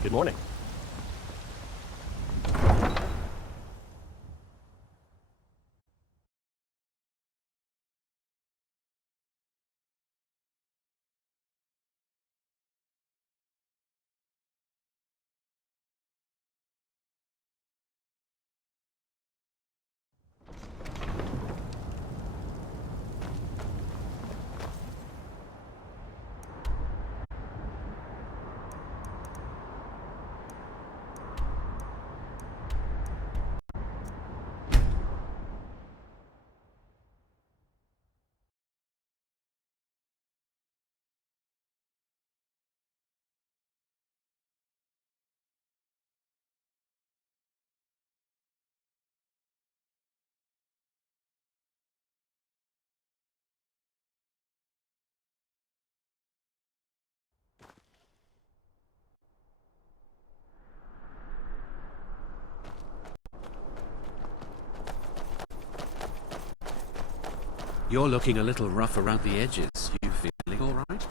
Good morning. You're looking a little rough around the edges. You feeling all right?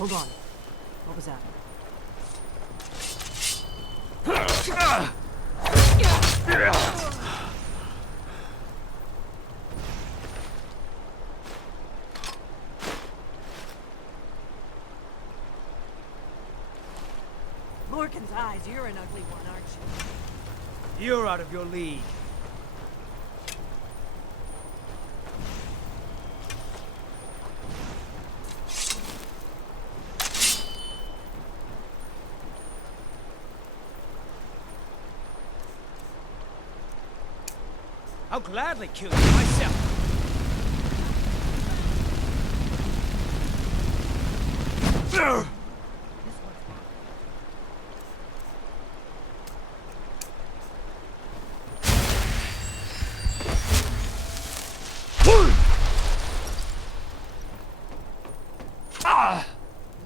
Hold on. What was that? Lorcan's eyes, you're an ugly one, aren't you? You're out of your league. I'll gladly kill you myself.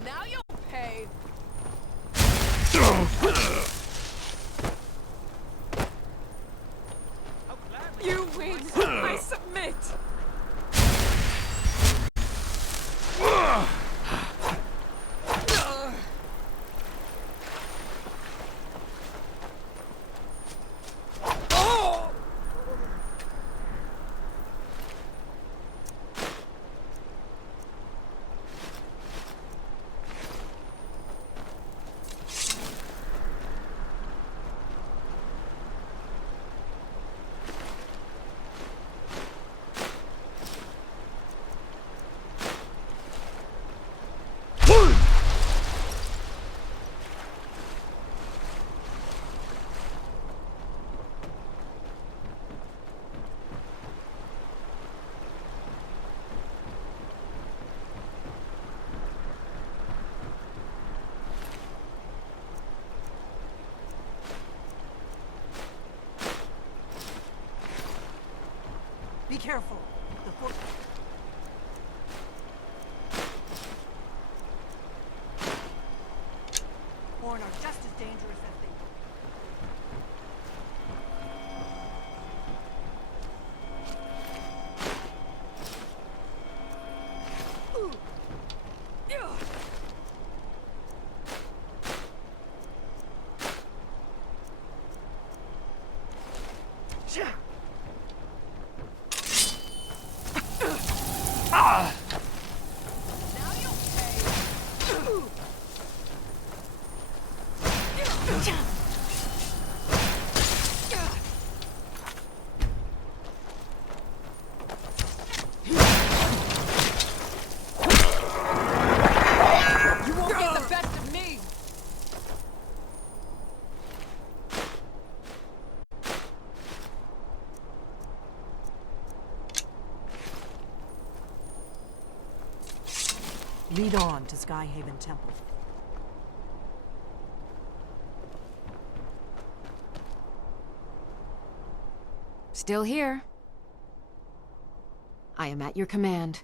Now you'll pay. careful. The foot. Horn are just as dangerous as they were. Now you'll pay. You won't get the best of me. Lead on to Skyhaven Temple. Still here. I am at your command.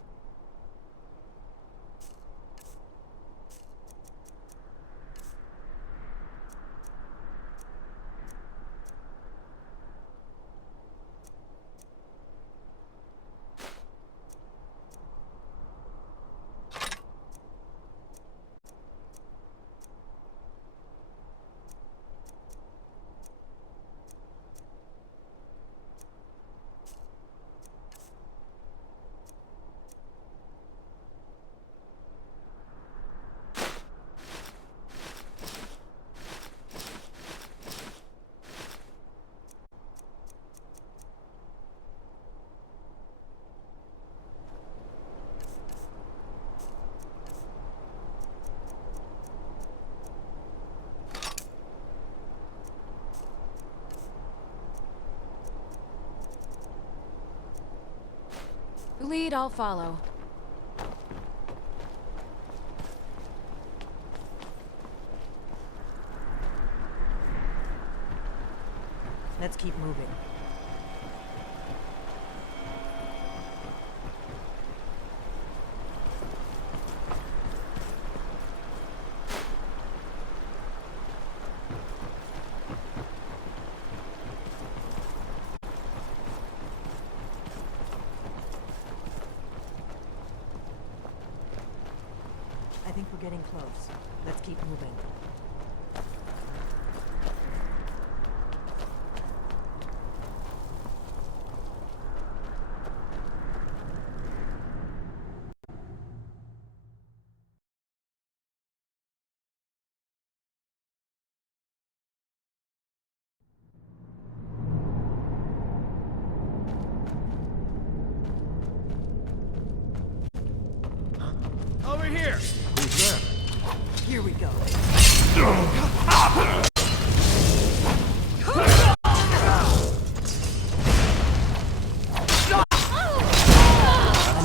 You lead, I'll follow. Let's keep moving. I think we're getting close. Let's keep moving. Over here! Who's that? Here we go.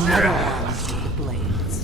Another one with the blades.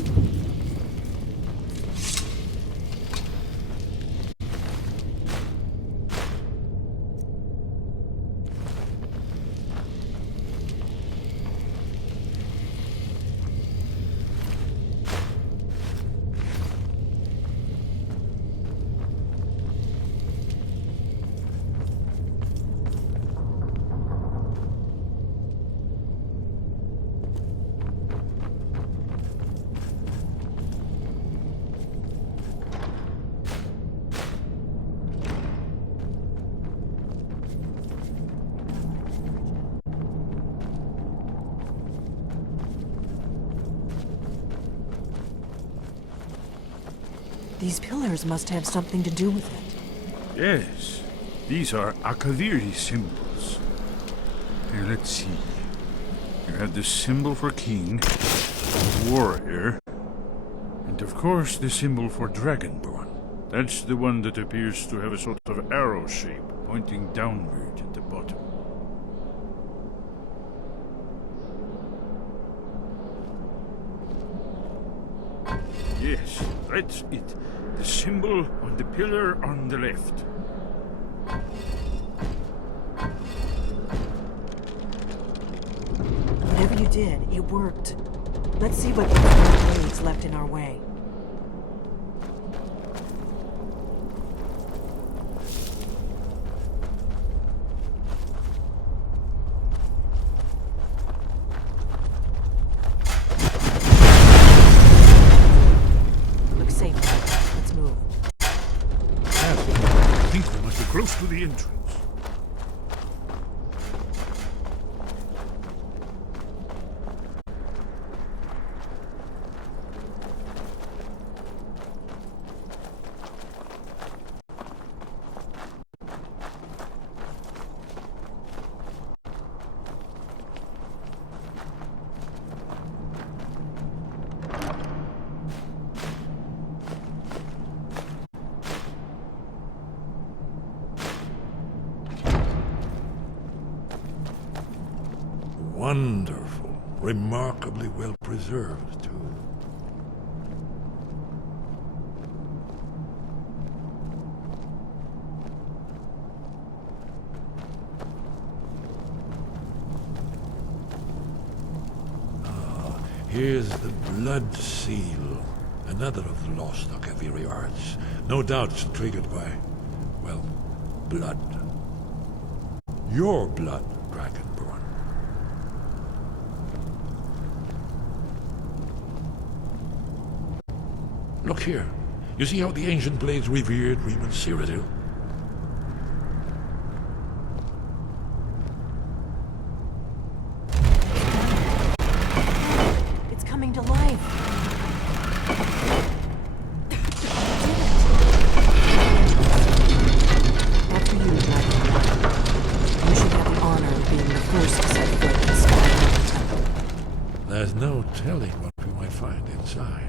These pillars must have something to do with it. Yes, these are Akaviri symbols. Here, let's see. You have the symbol for king, warrior, and of course the symbol for dragonborn. That's the one that appears to have a sort of arrow shape pointing downward at the bottom. Yes, that's it. The symbol on the pillar on the left. Whatever did. It worked. Let's see what blades left in our way. Looks safe. Let's move. I think we must be close to the entrance. Wonderful. Remarkably well preserved, too. Here's the blood seal. Another of the lost Akaviri arts. No doubt triggered by, well, blood. Your blood, Dragonborn. Look here. You see how the ancient blades revered Riemann Cyrodiil? It's coming to life. After you, Dragonborn. You should have the honor of being the first to set foot in Skyrim Temple. There's no telling what we might find inside.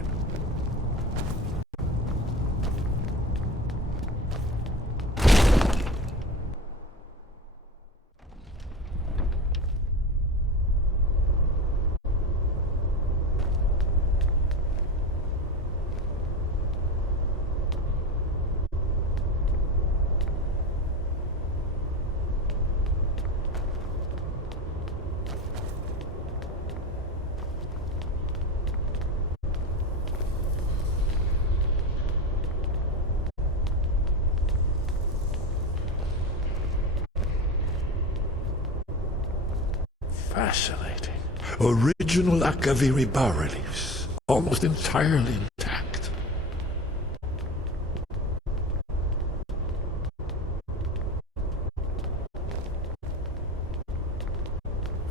Fascinating. Original Akaviri bas-reliefs, almost entirely intact.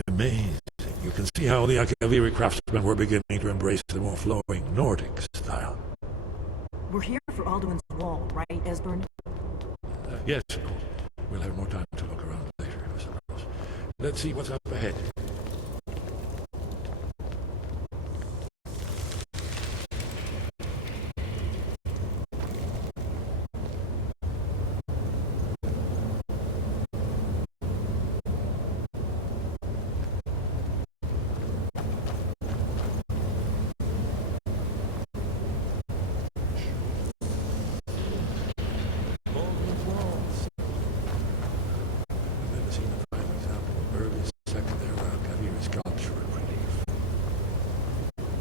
Amazing. You can see how the Akaviri craftsmen were beginning to embrace the more flowing Nordic style. We're here for Alduin's Wall, right, Esbern? Yes, of course. We'll have more time to look around later, I suppose. Let's see what's up ahead.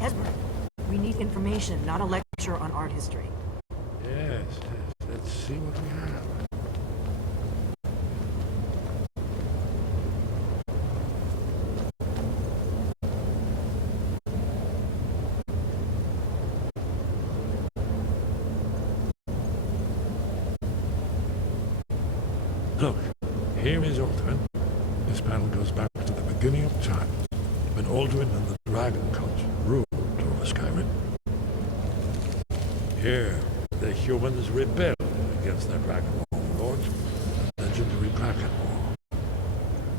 Esbern, we need information, not a lecture on art history. Yes, yes. Let's see what we have. Look, here is Alduin. This panel goes back to the beginning of time, when Alduin and the Dragon Cult ruled over Skyrim. Here, the humans rebelled against their dragon overlords, the legendary Dragon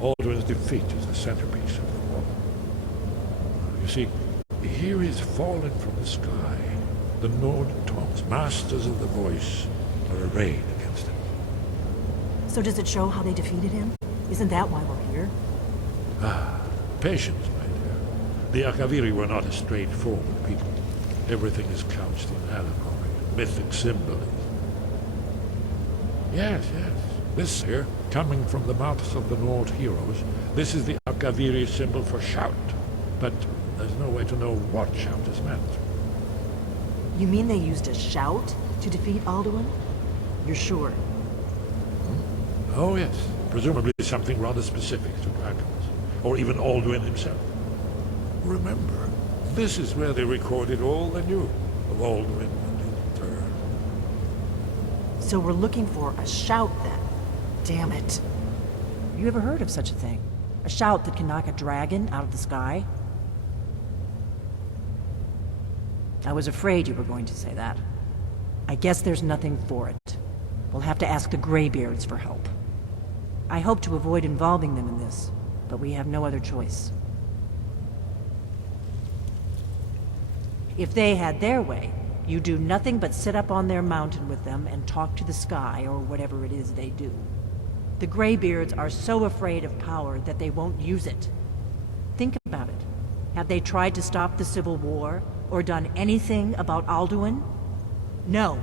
War. Alduin's defeat is the centerpiece of the war. You see, here is fallen from the sky. The Nord Tongs, masters of the voice, are arrayed against him. So does it show how they defeated him? Isn't that why we're here? Ah, patience, my dear. The Akaviri were not a straightforward people. Everything is couched in allegory, mythic symbolism. Yes, yes. This here, coming from the mouths of the Nord heroes, this is the Akaviri symbol for shout. but there's no way to know what shout is meant. You mean they used a shout to defeat Alduin? You're sure? Oh yes, presumably something rather specific to dragons, or even Alduin himself. Remember, this is where they recorded all they knew of Alduin and his turn. So we're looking for a shout then. Damn it. You ever heard of such a thing? A shout that can knock a dragon out of the sky? I was afraid you were going to say that. I guess there's nothing for it. We'll have to ask the Greybeards for help. I hope to avoid involving them in this, but we have no other choice. If they had their way, you do nothing but sit up on their mountain with them and talk to the sky or whatever it is they do. The Greybeards are so afraid of power that they won't use it. Think about it. Have they tried to stop the Civil War or done anything about Alduin? No.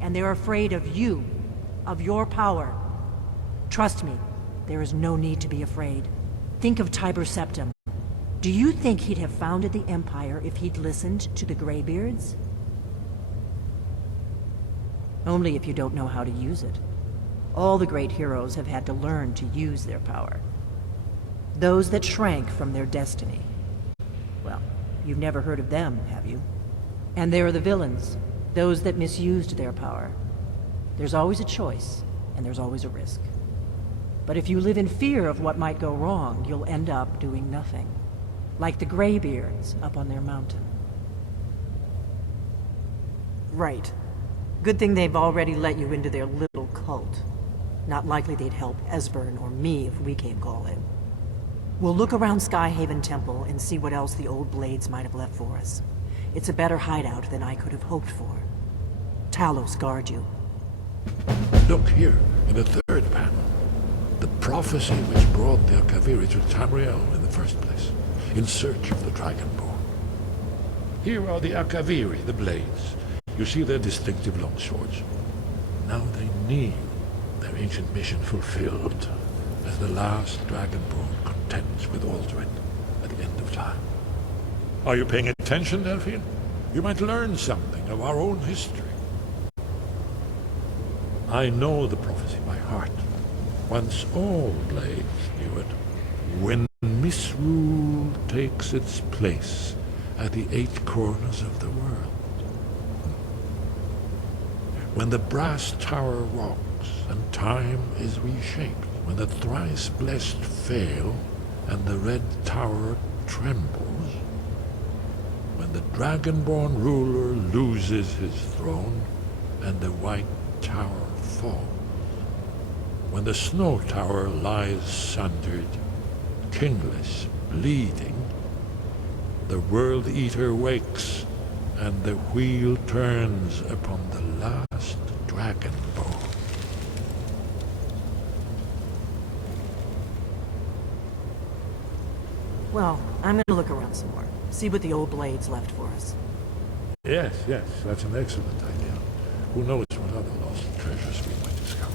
And they're afraid of you, of your power. Trust me, there is no need to be afraid. Think of Tiber Septim. Do you think he'd have founded the Empire if he'd listened to the Greybeards? Only if you don't know how to use it. All the great heroes have had to learn to use their power. Those that shrank from their destiny. Well, you've never heard of them, have you? And there are the villains, those that misused their power. There's always a choice, and there's always a risk. But if you live in fear of what might go wrong, you'll end up doing nothing. Like the Greybeards up on their mountain. Right. Good thing they've already let you into their little cult. Not likely they'd help Esbern or me if we came calling. We'll look around Skyhaven Temple and see what else the old blades might have left for us. It's a better hideout than I could have hoped for. Talos guard you. Look here, in the third panel. The prophecy which brought the Akaviri to Tamriel in the first place, in search of the Dragonborn. Here are the Akaviri, the blades. You see their distinctive longswords. Now they need their ancient mission fulfilled, as the last Dragonborn contends with Alduin at the end of time. Are you paying attention, Delphine? You might learn something of our own history. I know the prophecy by heart. Once all blades knew it. When misrule takes its place at the 8 corners of the world. When the brass tower rocks and time is reshaped. When the thrice blessed fail and the red tower trembles. When the dragonborn ruler loses his throne and the white tower falls. When the snow tower lies sundered, kingless, bleeding, the World Eater wakes, and the wheel turns upon the last dragonborn. Well, I'm gonna look around some more. See what the old blades left for us. Yes, that's an excellent idea. Who knows what other lost treasures we might discover.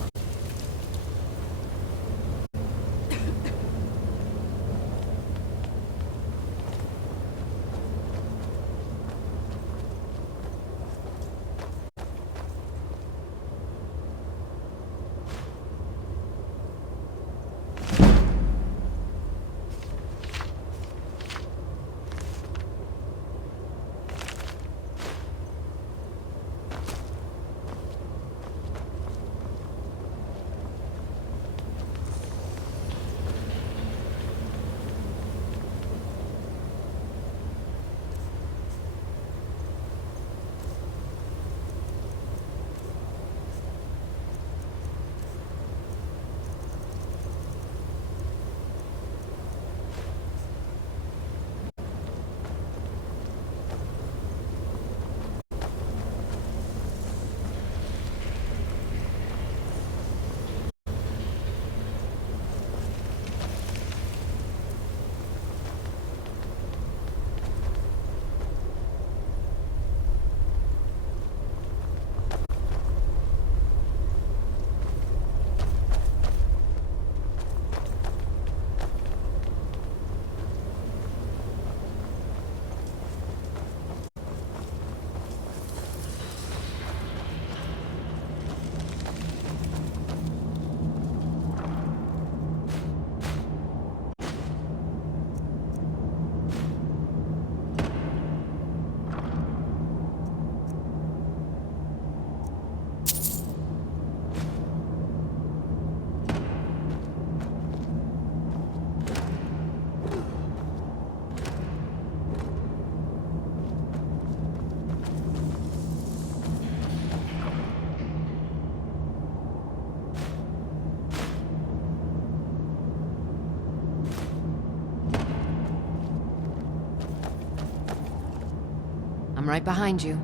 right behind you.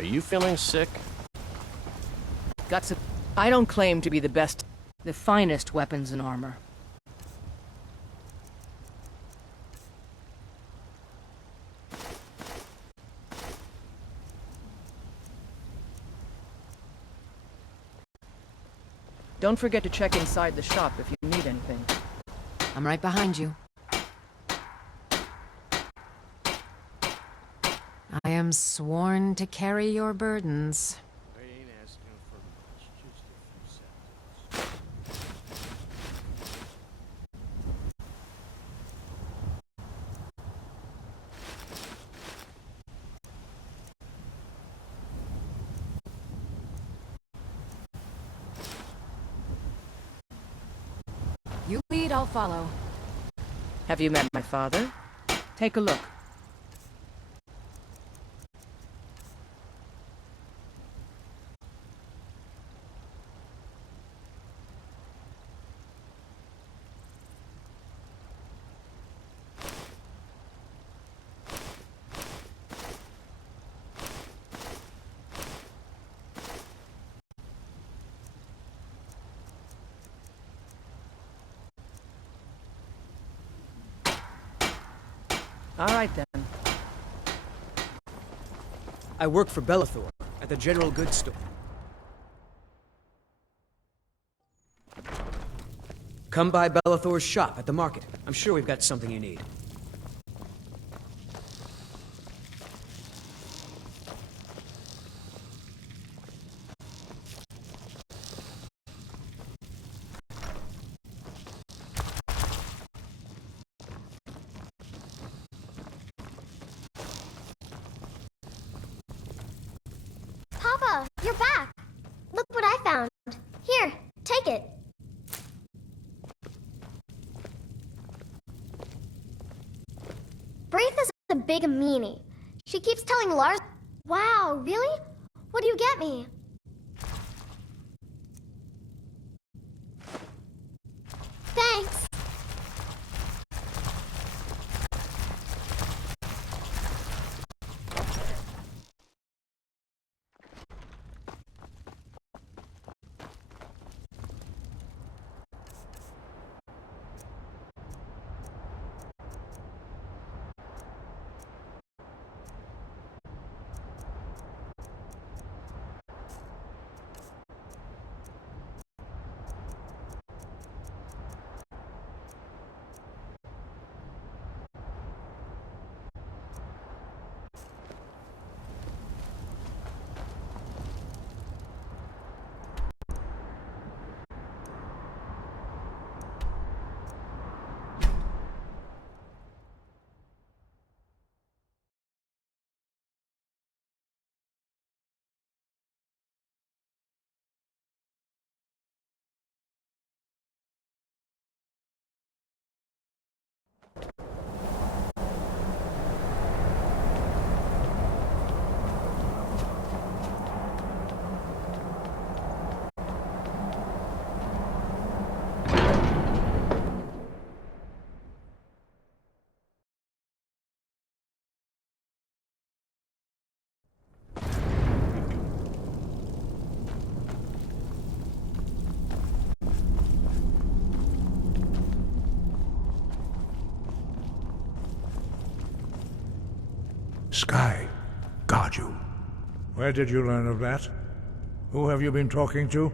Are you feeling sick? Got some. I don't claim to be the best, the finest weapons and armor. Don't forget to check inside the shop if you need anything. I'm right behind you. I am sworn to carry your burdens. I ain't asking for much, just a few seconds. You lead, I'll follow. Have you met my father? Take a look. All right, then. I work for Bellathor at the general goods store. Come by Bellathor's shop at the market. I'm sure we've got something you need. take it. Braith is a big meanie. She keeps telling Lars... Wow, really? What do you get me? Thanks. Sky, guard you. Where did you learn of that? Who have you been talking to?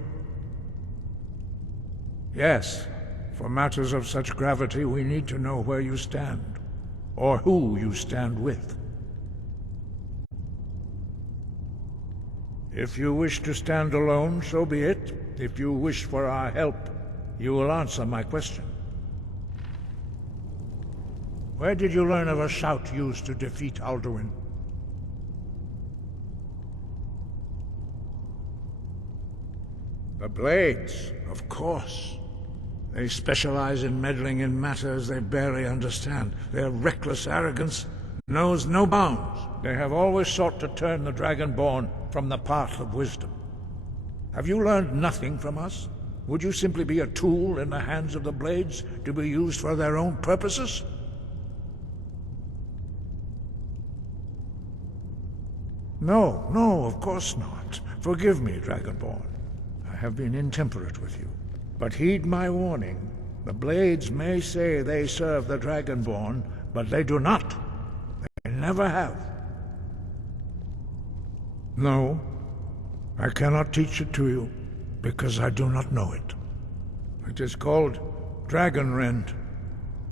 Yes, for matters of such gravity, we need to know where you stand, or who you stand with. If you wish to stand alone, so be it. If you wish for our help, you will answer my question. Where did you learn of a shout used to defeat Alduin? The Blades, of course. They specialize in meddling in matters they barely understand. Their reckless arrogance knows no bounds. They have always sought to turn the Dragonborn from the path of wisdom. Have you learned nothing from us? Would you simply be a tool in the hands of the Blades to be used for their own purposes? No, no, of course not. Forgive me, Dragonborn. I have been intemperate with you. But heed my warning. The Blades may say they serve the Dragonborn, but they do not. They never have. No, I cannot teach it to you, because I do not know it. It is called Dragonrend,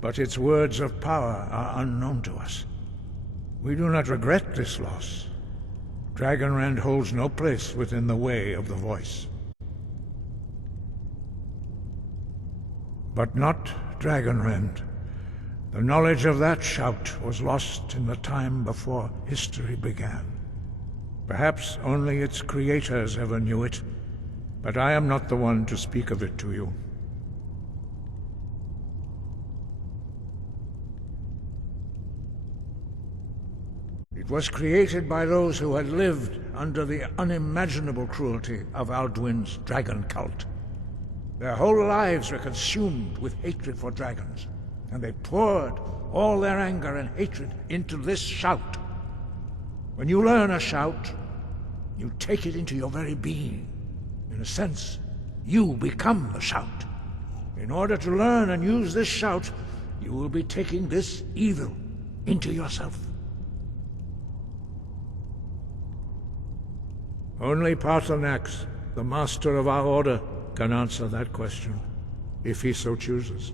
but its words of power are unknown to us. We do not regret this loss. Dragonrend holds no place within the way of the voice. But not Dragonrend. The knowledge of that shout was lost in the time before history began. Perhaps only its creators ever knew it, but I am not the one to speak of it to you. It was created by those who had lived under the unimaginable cruelty of Alduin's dragon cult. Their whole lives were consumed with hatred for dragons, and they poured all their anger and hatred into this shout. When you learn a shout, you take it into your very being. In a sense, you become the shout. In order to learn and use this shout, you will be taking this evil into yourself. Only Paarthurnax, the master of our order, can answer that question, if he so chooses.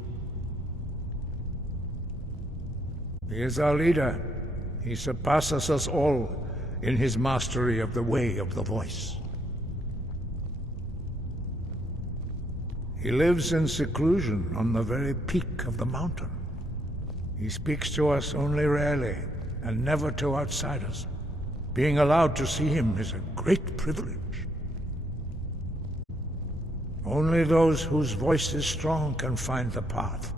He is our leader. He surpasses us all in his mastery of the way of the voice. He lives in seclusion on the very peak of the mountain. He speaks to us only rarely, and never to outsiders. Being allowed to see him is a great privilege. Only those whose voice is strong can find the path.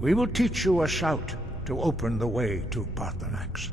We will teach you a shout to open the way to Paarthurnax.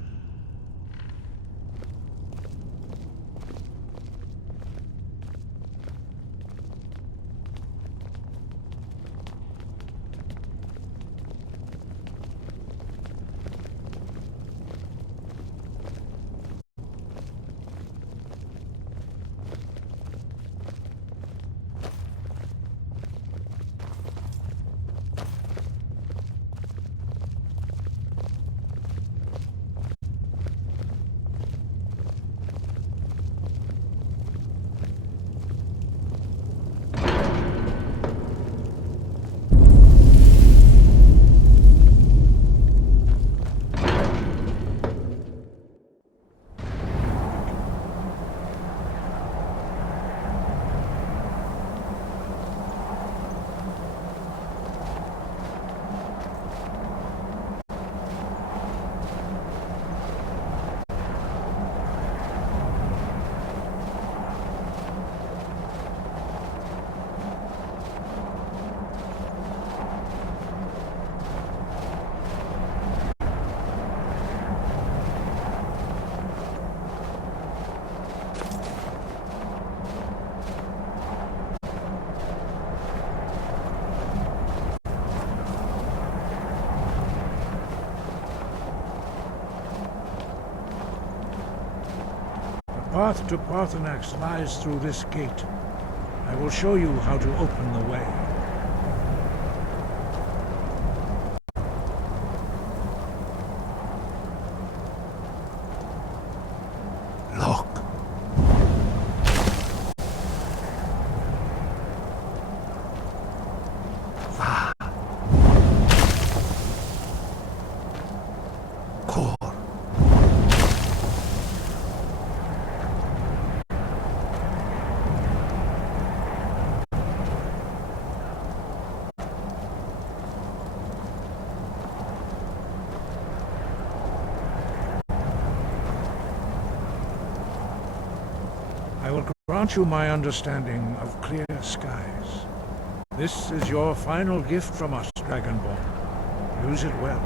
The path to Paarthurnax lies through this gate. I will show you how to open the way. Look. I will grant you my understanding of clear skies. This is your final gift from us, Dragonborn. Use it well.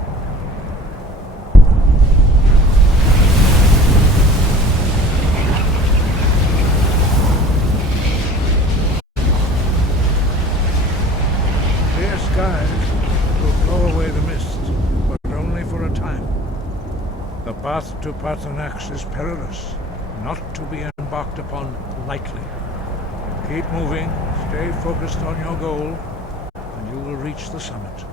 Clear skies will blow away the mist, but only for a time. The path to Paarthurnax is perilous, not to be embarked upon lightly. Keep moving, stay focused on your goal, and you will reach the summit.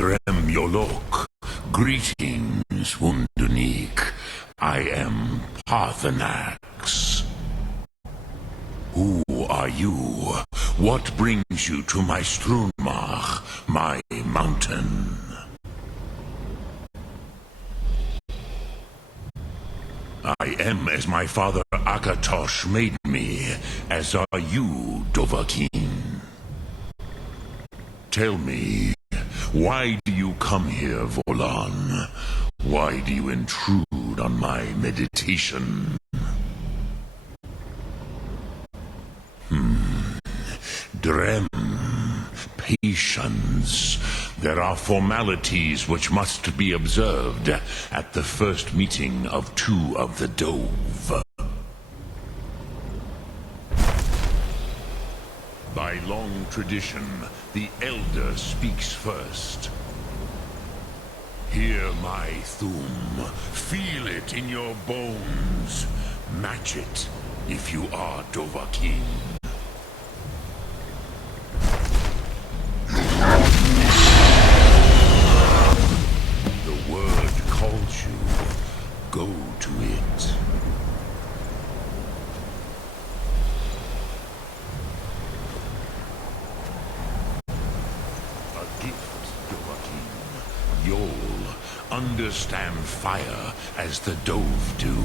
Drem Yolok, greetings, Wundunik. I am Parthenax. Who are you? What brings you to my Strunmach, my mountain? I am as my father Akatosh made me, as are you, Dovahkiin. Tell me, why do you come here, Volan? Why do you intrude on my meditation? Drem, patience. There are formalities which must be observed at the first meeting of two of the Dove. By long tradition, the Elder speaks first. Hear my Thum. Feel it in your bones. Match it if you are Dovahkiin. The word calls you. Go to it. A gift, Dovahkiin. You'll understand fire as the Dove do.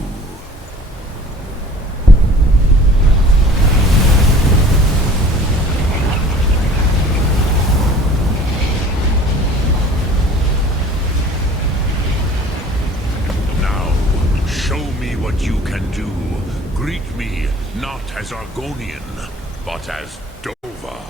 What you can do. Greet me not as Argonian, but as Dova.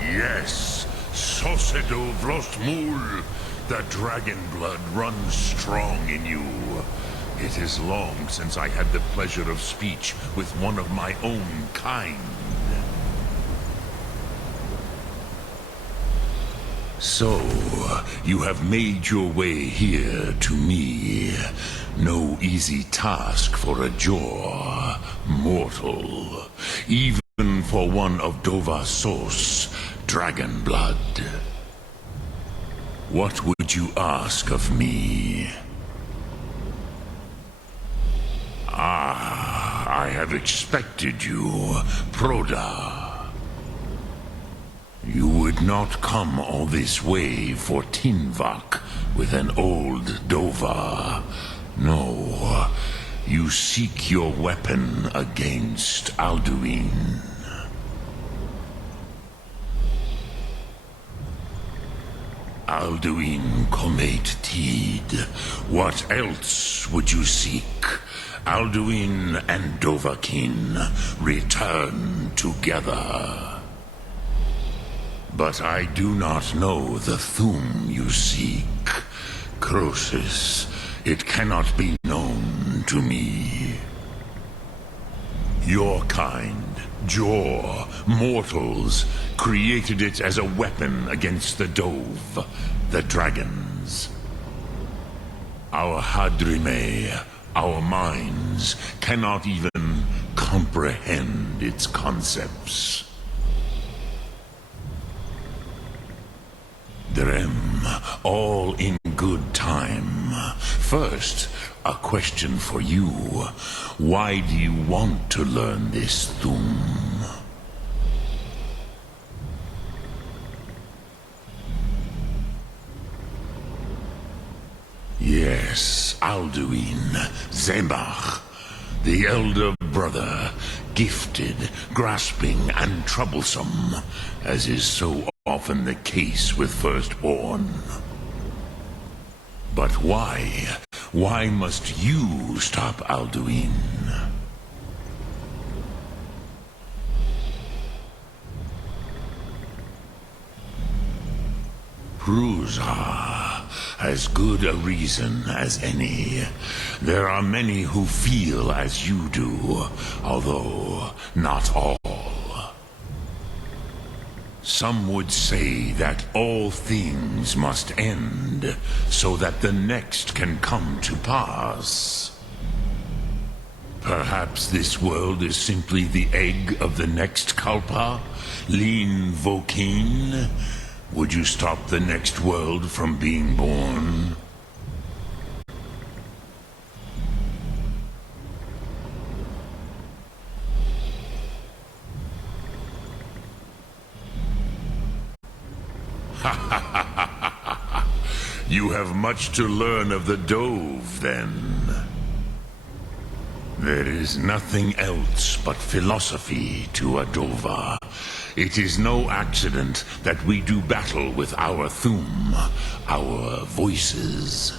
Yes, Sosedo Vrostmul. The dragon blood runs strong in you. It is long since I had the pleasure of speech with one of my own kind. So, you have made your way here to me. No easy task for a Jor, mortal. Even for one of Dovahsos, dragon blood. What would you ask of me? Ah, I have expected you, Proda. You would not come all this way for Tinvak with an old Dova. No, you seek your weapon against Alduin. Alduin Comate Teed. What else would you seek? Alduin and Dovahkiin return together. But I do not know the Thum you seek. Croesus, it cannot be known to me. Your kind, Jor, mortals, created it as a weapon against the Dove, the dragons. Our Hadrime, our minds, cannot even comprehend its concepts. Drem, all in good time. First, a question for you. Why do you want to learn this Thum? Yes, Alduin, Zembach, the elder brother, gifted, grasping, and troublesome, as is so often the case with Firstborn. But why? Why must you stop Alduin? Prusa, as good a reason as any. There are many who feel as you do, although not all. Some would say that all things must end, so that the next can come to pass. Perhaps this world is simply the egg of the next Kalpa, Lin Vokin. Would you stop the next world from being born? You have much to learn of the Dove, then. There is nothing else but philosophy to a Dova. It is no accident that we do battle with our Thum, our voices.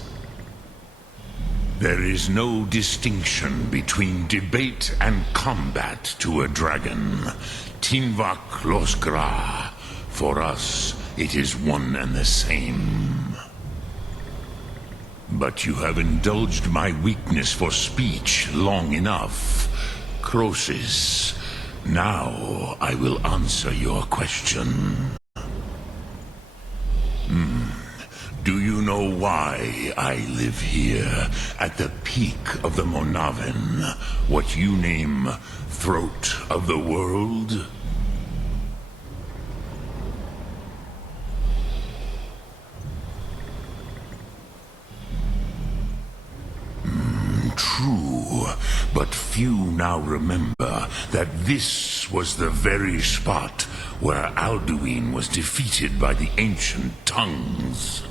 There is no distinction between debate and combat to a dragon. Tinvak Losgra. For us, it is one and the same. But you have indulged my weakness for speech long enough. Croesus, now I will answer your question. Do you know why I live here, at the peak of the Monaven, what you name Throat of the World? True, but few now remember that this was the very spot where Alduin was defeated by the ancient tongues.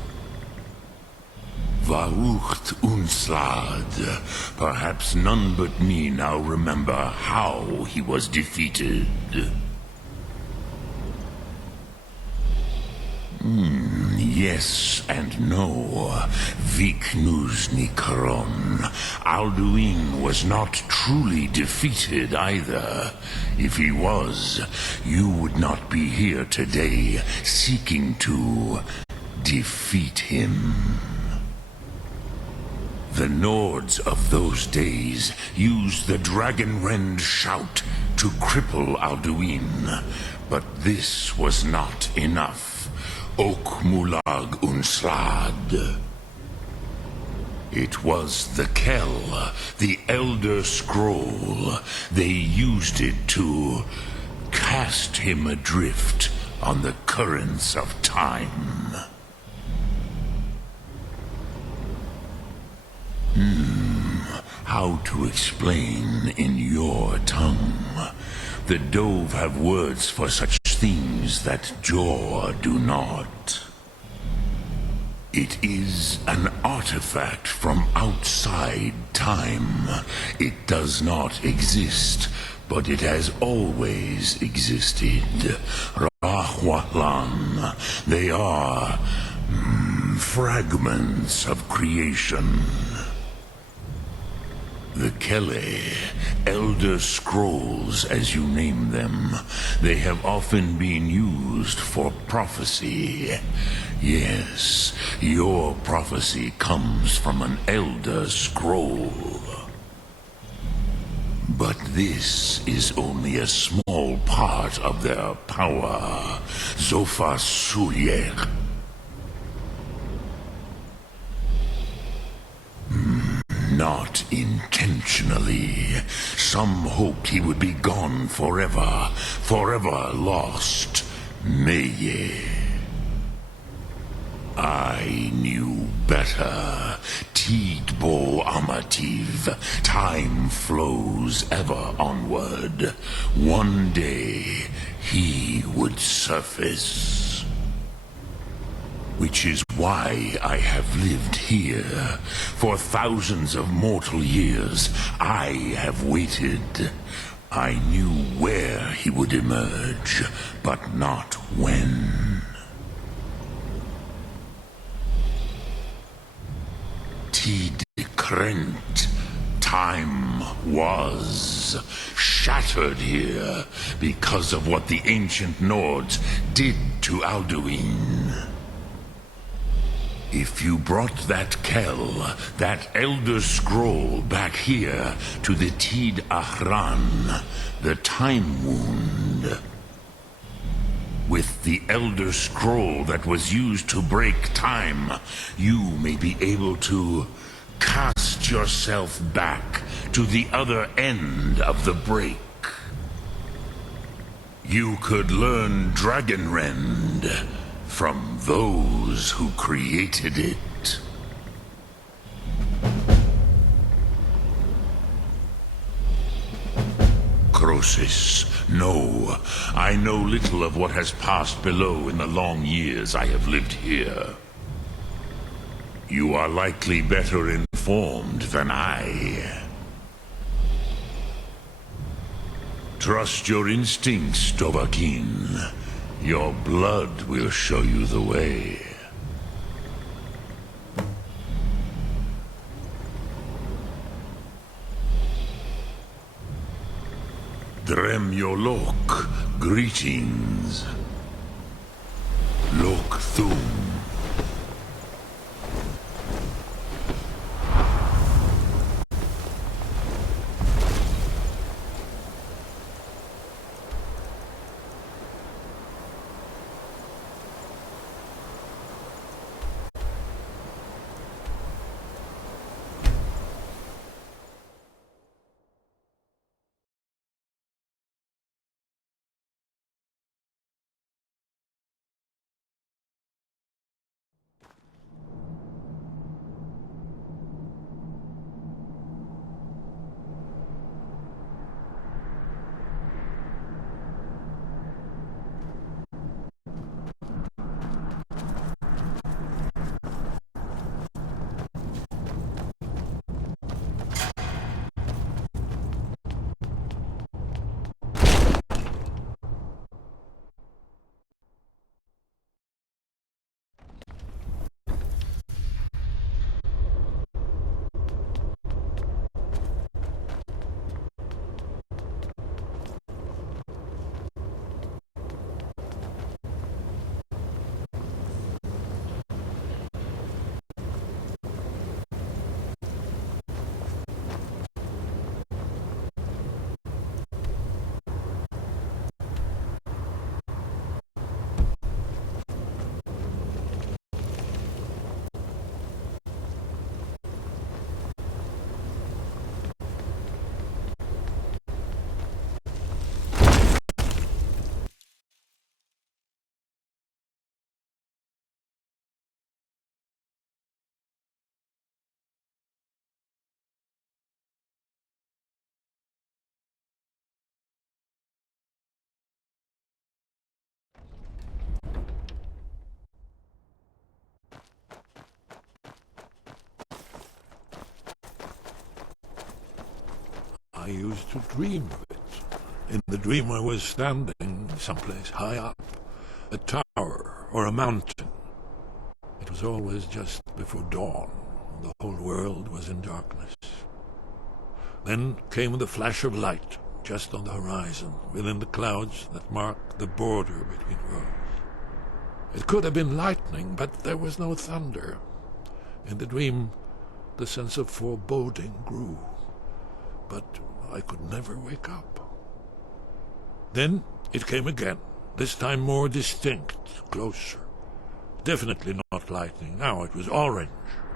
Varucht Unslad. Perhaps none but me now remember how he was defeated. Yes and no. Viknuzny Karon. Alduin was not truly defeated either. If he was, you would not be here today seeking to defeat him. The Nords of those days used the Dragonrend shout to cripple Alduin, but this was not enough. Ok Mulag Unslad. It was the Kell, the Elder Scroll. They used it to cast him adrift on the currents of time. How to explain in your tongue? The Dove have words for such things that Jor do not. It is an artifact from outside time. It does not exist, but it has always existed. Rahwatlan. They are fragments of creation. The Kele, Elder Scrolls as you name them, they have often been used for prophecy. Yes, your prophecy comes from an Elder Scroll. But this is only a small part of their power. Zofa Suyer. Not intentionally. Some hoped he would be gone forever. Forever lost. Meye. I knew better. Tidbo Amativ. Time flows ever onward. One day, he would surface. Which is why I have lived here. For thousands of mortal years, I have waited. I knew where he would emerge, but not when. Tidkrent. Time was shattered here because of what the ancient Nords did to Alduin. If you brought that Kell, that Elder Scroll, back here to the Tid Ahran, the Time Wound, with the Elder Scroll that was used to break time, you may be able to cast yourself back to the other end of the break. You could learn Dragonrend from those who created it. Croesus, no. I know little of what has passed below in the long years I have lived here. You are likely better informed than I. Trust your instincts, Dovahkiin. Your blood will show you the way. Drem Yolok, greetings. Lok Thum. I used to dream of it. In the dream I was standing someplace high up, a tower or a mountain. It was always just before dawn. The whole world was in darkness. Then came the flash of light, just on the horizon, within the clouds that mark the border between worlds. It could have been lightning, but there was no thunder. In the dream, the sense of foreboding grew. But I could never wake up. Then it came again, this time more distinct, closer. Definitely not lightning. Now it was orange,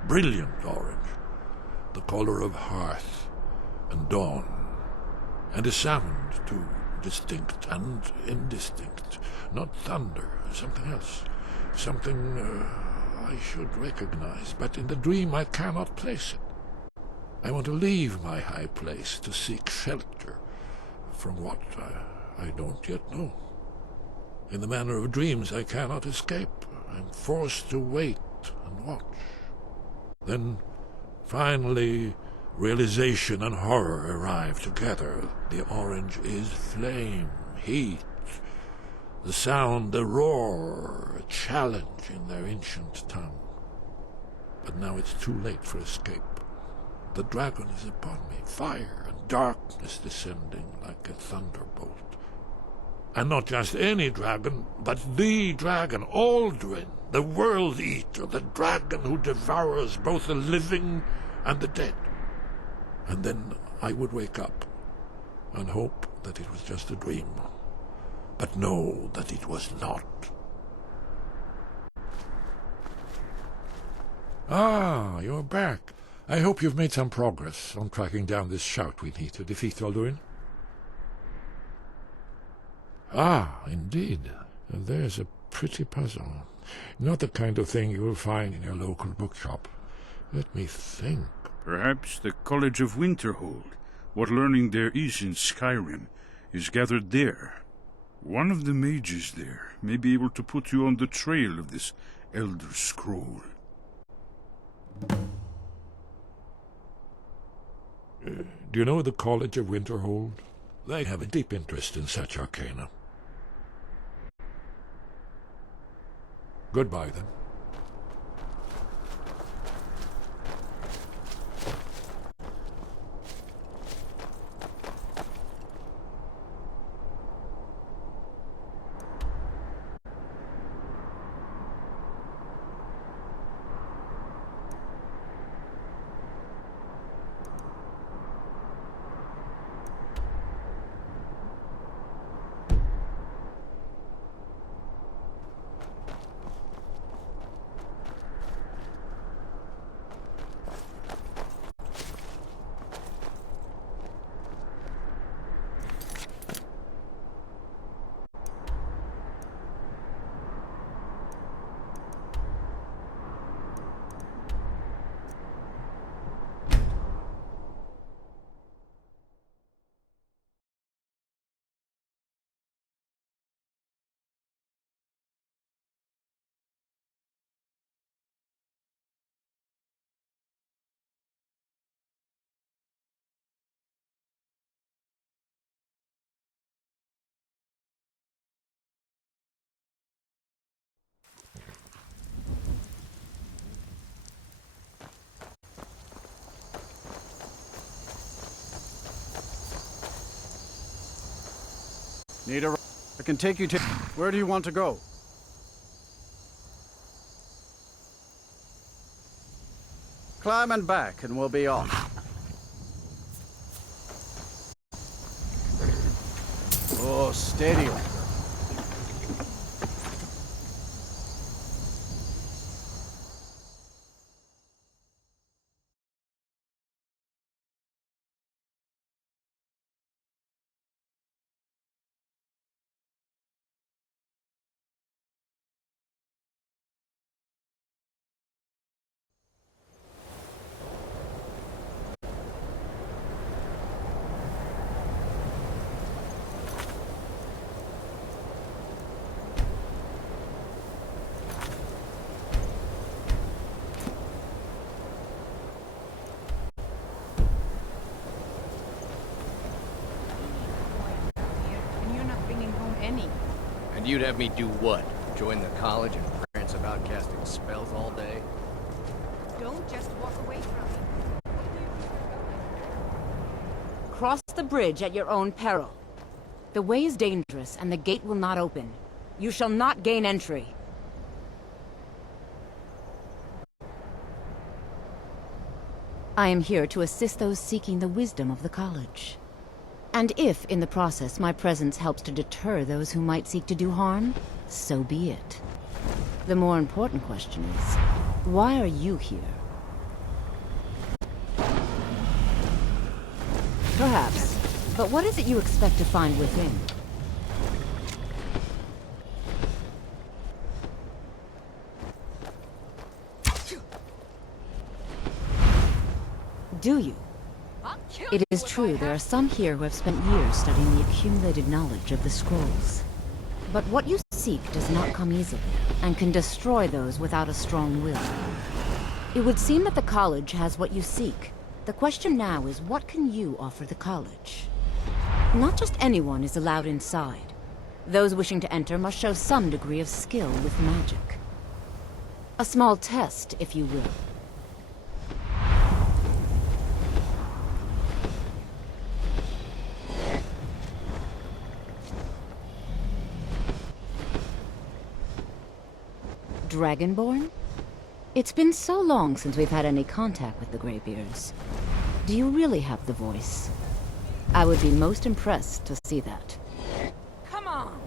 brilliant orange, the color of hearth and dawn, and a sound too, distinct and indistinct. Not thunder, something else, something I should recognize, but in the dream I cannot place it. I want to leave my high place to seek shelter from what I don't yet know. In the manner of dreams I cannot escape. I'm forced to wait and watch. Then, finally, realization and horror arrive together. The orange is flame, heat, the sound, the roar, a challenge in their ancient tongue. But now it's too late for escape. The dragon is upon me, fire and darkness descending like a thunderbolt. And not just any dragon, but the dragon, Aldrin, the World Eater, the dragon who devours both the living and the dead. And then I would wake up and hope that it was just a dream, but know that it was not. Ah, you're back. I hope you've made some progress on tracking down this shout we need to defeat Alduin. Ah, indeed. There's a pretty puzzle. Not the kind of thing you will find in your local bookshop. Let me think. Perhaps the College of Winterhold, what learning there is in Skyrim, is gathered there. One of the mages there may be able to put you on the trail of this Elder Scroll. Do you know the College of Winterhold? They have a deep interest in such arcana. Goodbye, then. Need a... I can take you to... Where do you want to go? Climb and back, and we'll be off. Oh, steady. And you'd have me do what? Join the college and prance about casting spells all day? Don't just walk away from me. Cross the bridge at your own peril. The way is dangerous, and the gate will not open. You shall not gain entry. I am here to assist those seeking the wisdom of the college. And if, in the process, my presence helps to deter those who might seek to do harm, so be it. The more important question is, why are you here? Perhaps. But what is it you expect to find within? Do you? It is true there are some here who have spent years studying the accumulated knowledge of the scrolls. But what you seek does not come easily, and can destroy those without a strong will. It would seem that the college has what you seek. The question now is, what can you offer the college? Not just anyone is allowed inside. Those wishing to enter must show some degree of skill with magic. A small test, if you will. Dragonborn? It's been so long since we've had any contact with the Greybeards. Do you really have the voice? I would be most impressed to see that. Come on!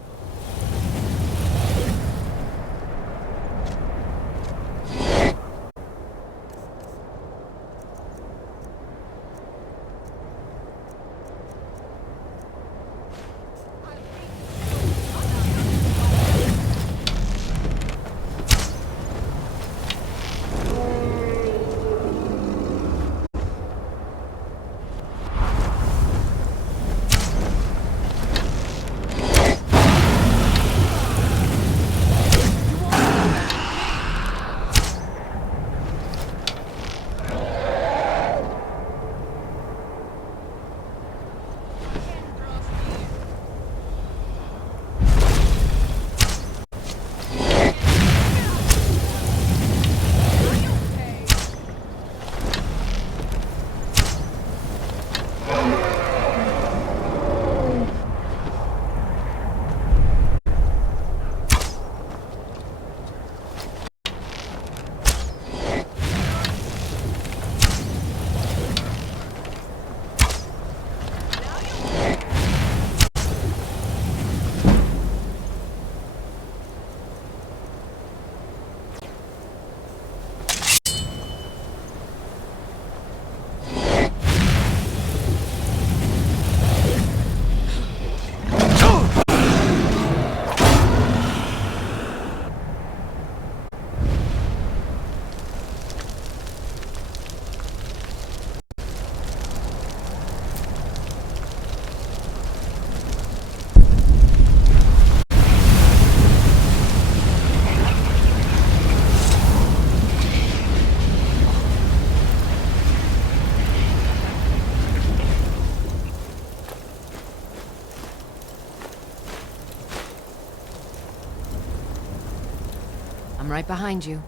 I'm right behind you.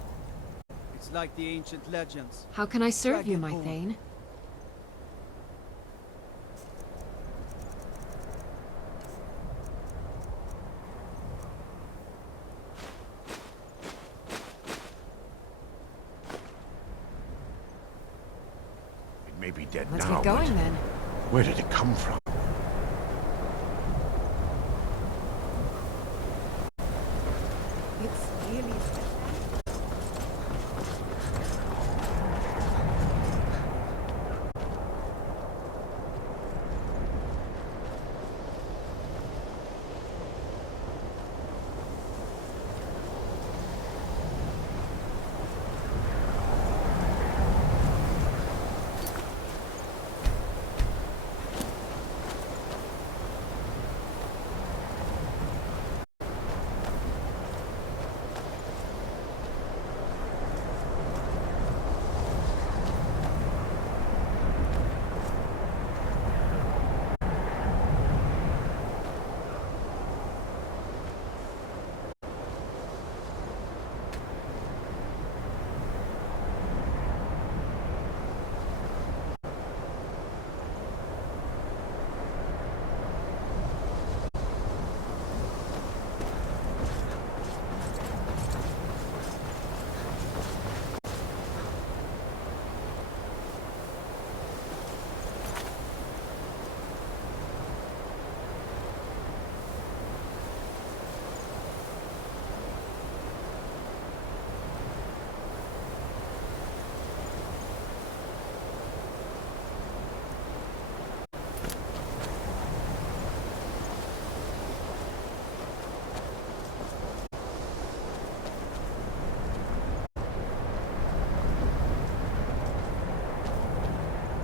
It's like the ancient legends. How can I serve you, my Dragonborn. Thane? It may be dead Let's now, get going but then. where did it come from? It's really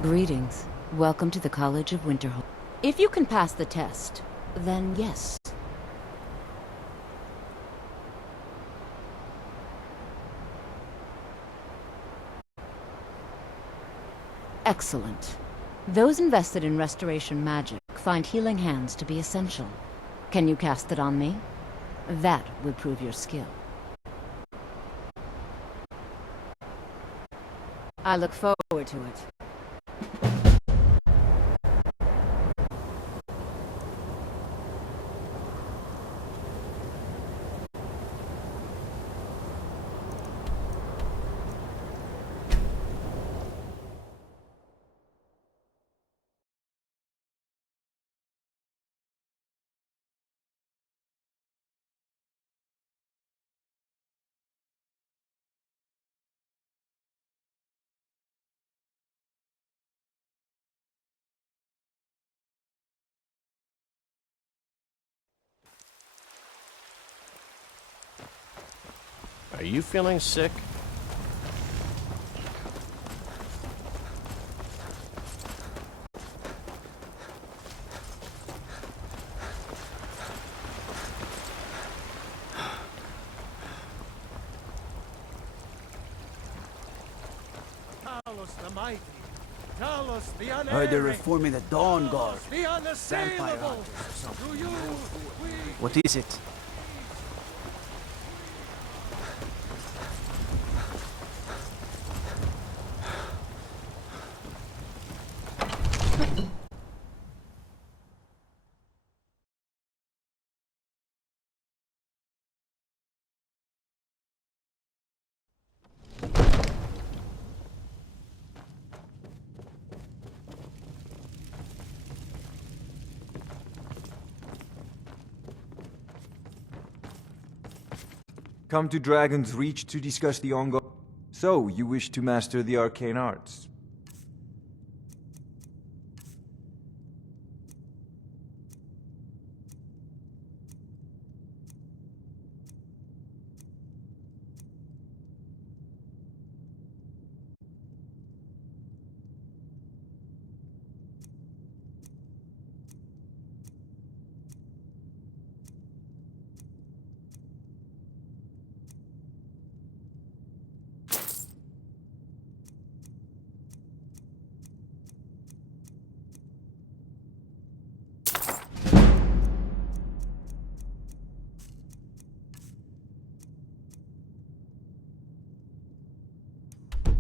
Greetings. Welcome to the College of Winterhold. If you can pass the test, then yes. Excellent. Those invested in restoration magic find healing hands to be essential. Can you cast it on me? That would prove your skill. I look forward to it. Are you feeling sick? Talos the mighty, Talos the unerring. Heard they're reforming the Dawn Guard. The unassailable. Vampire hunters or something. To you, we... What is it? Come to Dragon's Reach to discuss the ongoing... So, you wish to master the arcane arts?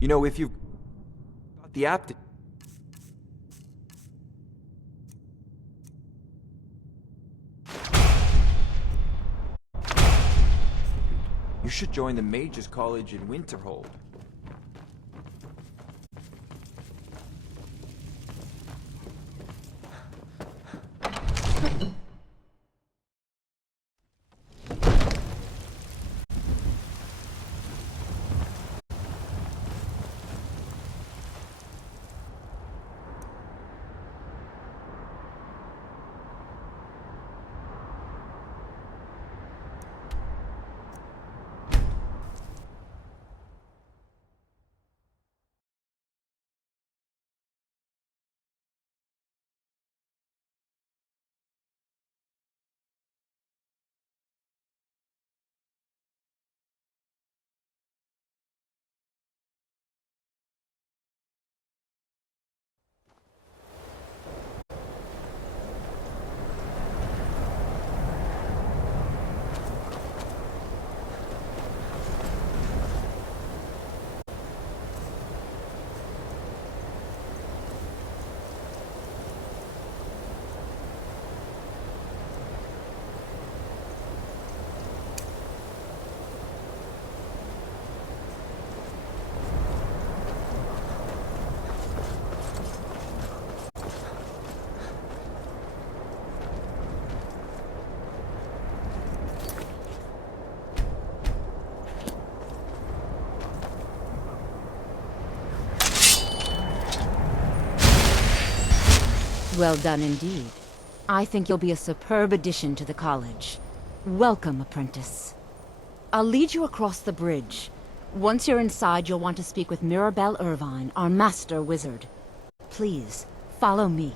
You know, if you've got the app... You should join the Mages College in Winterhold. Well done indeed. I think you'll be a superb addition to the college. Welcome, apprentice. I'll lead you across the bridge. Once you're inside, you'll want to speak with Mirabelle Irvine, our master wizard. Please, follow me.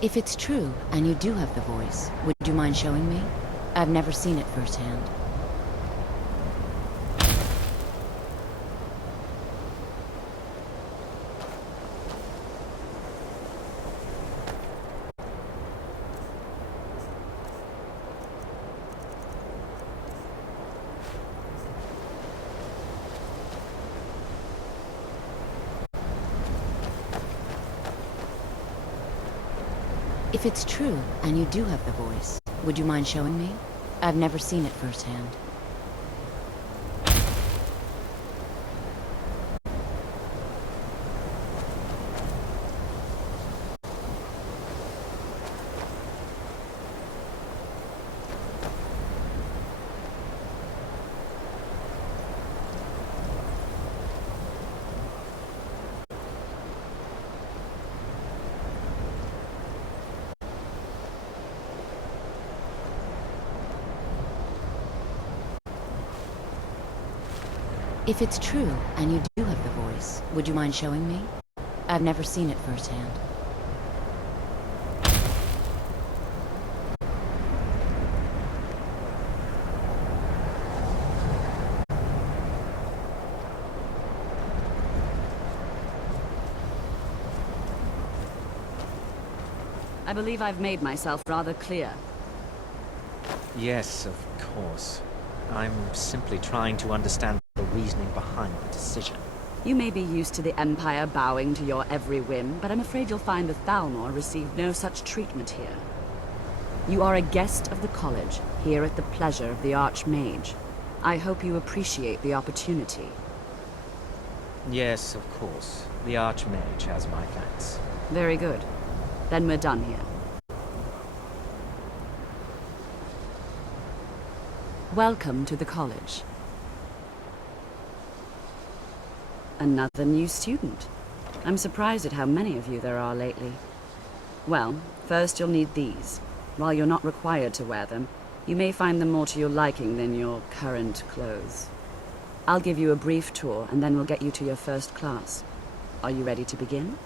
If it's true, and you do have the voice, would you mind showing me? I've never seen it firsthand. If it's true, and you do have the voice, would you mind showing me? I've never seen it firsthand. If it's true, and you do have the voice, would you mind showing me? I've never seen it firsthand. I believe I've made myself rather clear. Yes, of course. I'm simply trying to understand the reasoning behind the decision. You may be used to the Empire bowing to your every whim, but I'm afraid you'll find the Thalmor received no such treatment here. You are a guest of the college, here at the pleasure of the Archmage. I hope you appreciate the opportunity. Yes, of course. The Archmage has my thanks. Very good. Then we're done here. Welcome to the college. Another new student. I'm surprised at how many of you there are lately. Well, first you'll need these. While you're not required to wear them, you may find them more to your liking than your current clothes. I'll give you a brief tour, and then we'll get you to your first class. Are you ready to begin?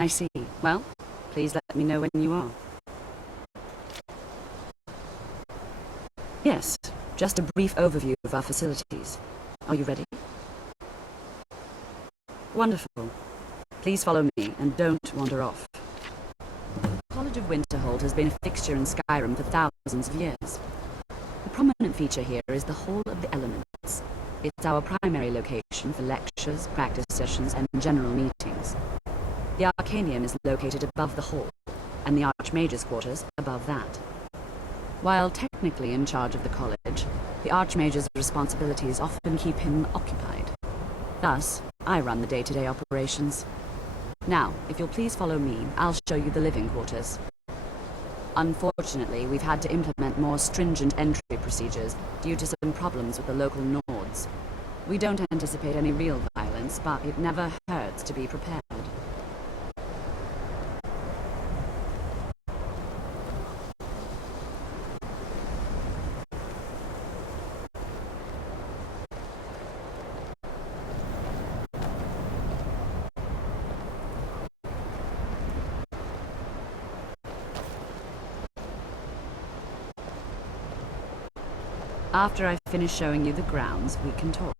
I see. Well, please let me know when you are. Yes, just a brief overview of our facilities. Are you ready? Wonderful. Please follow me and don't wander off. The College of Winterhold has been a fixture in Skyrim for thousands of years. The prominent feature here is the Hall of the Elements. It's our primary location for lectures, practice sessions, and general meetings. The Arcanium is located above the hall, and the Archmage's quarters above that. While technically in charge of the college, the Archmage's responsibilities often keep him occupied. Thus, I run the day-to-day operations. Now, if you'll please follow me, I'll show you the living quarters. Unfortunately, we've had to implement more stringent entry procedures due to some problems with the local Nords. We don't anticipate any real violence, but it never hurts to be prepared. After I finish showing you the grounds, we can talk.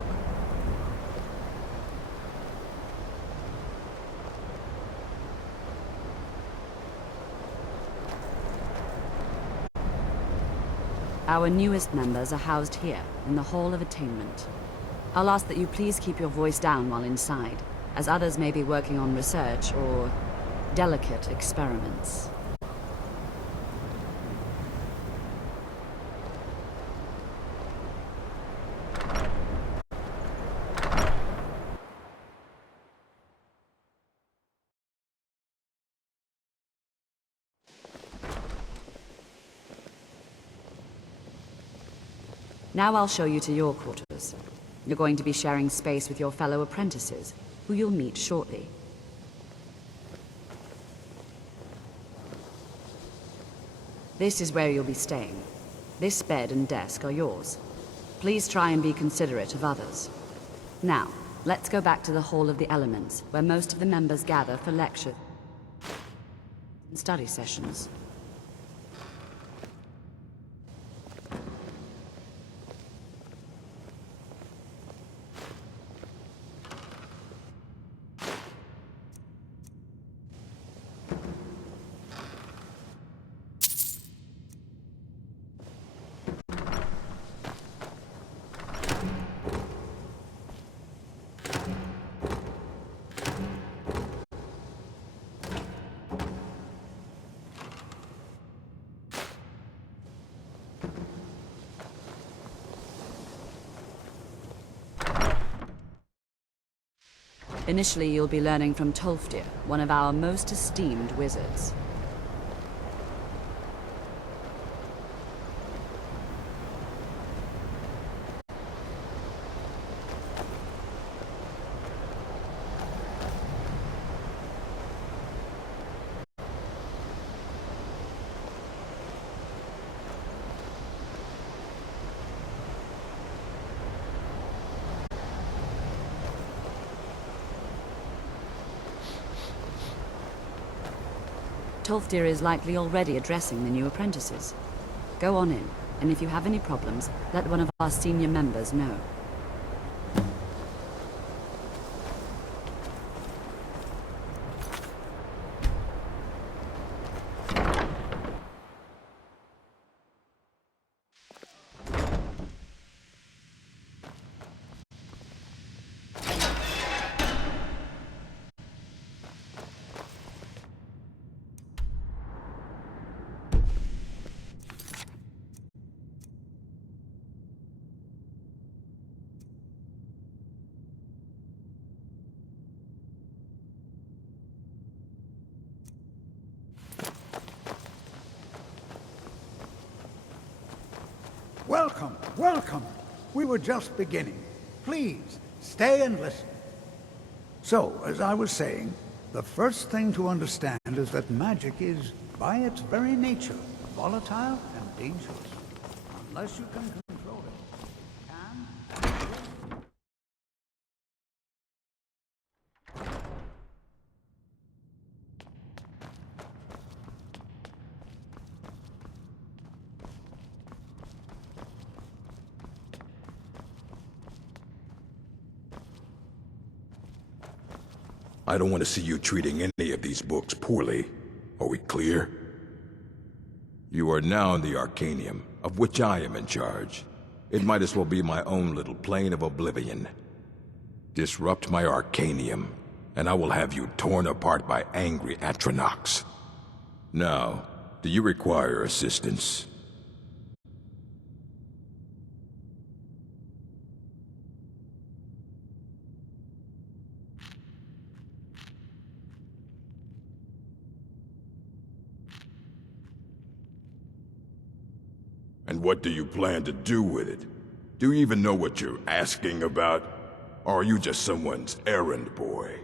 Our newest members are housed here, in the Hall of Attainment. I'll ask that you please keep your voice down while inside, as others may be working on research or delicate experiments. Now I'll show you to your quarters. You're going to be sharing space with your fellow apprentices, who you'll meet shortly. This is where you'll be staying. This bed and desk are yours. Please try and be considerate of others. Now, let's go back to the Hall of the Elements, where most of the members gather for lectures and study sessions. Initially, you'll be learning from Tolfdir, one of our most esteemed wizards. Tolfdir is likely already addressing the new apprentices. Go on in, and if you have any problems, let one of our senior members know. Welcome, welcome. We were just beginning. Please, stay and listen. So, as I was saying, the first thing to understand is that magic is, by its very nature, volatile and dangerous. Unless you can control it, I don't want to see you treating any of these books poorly. Are we clear? You are now in the Arcanium, of which I am in charge. It might as well be my own little plane of oblivion. Disrupt my Arcanium, and I will have you torn apart by angry Atronachs. Now, do you require assistance? And what do you plan to do with it? Do you even know what you're asking about? Or are you just someone's errand boy?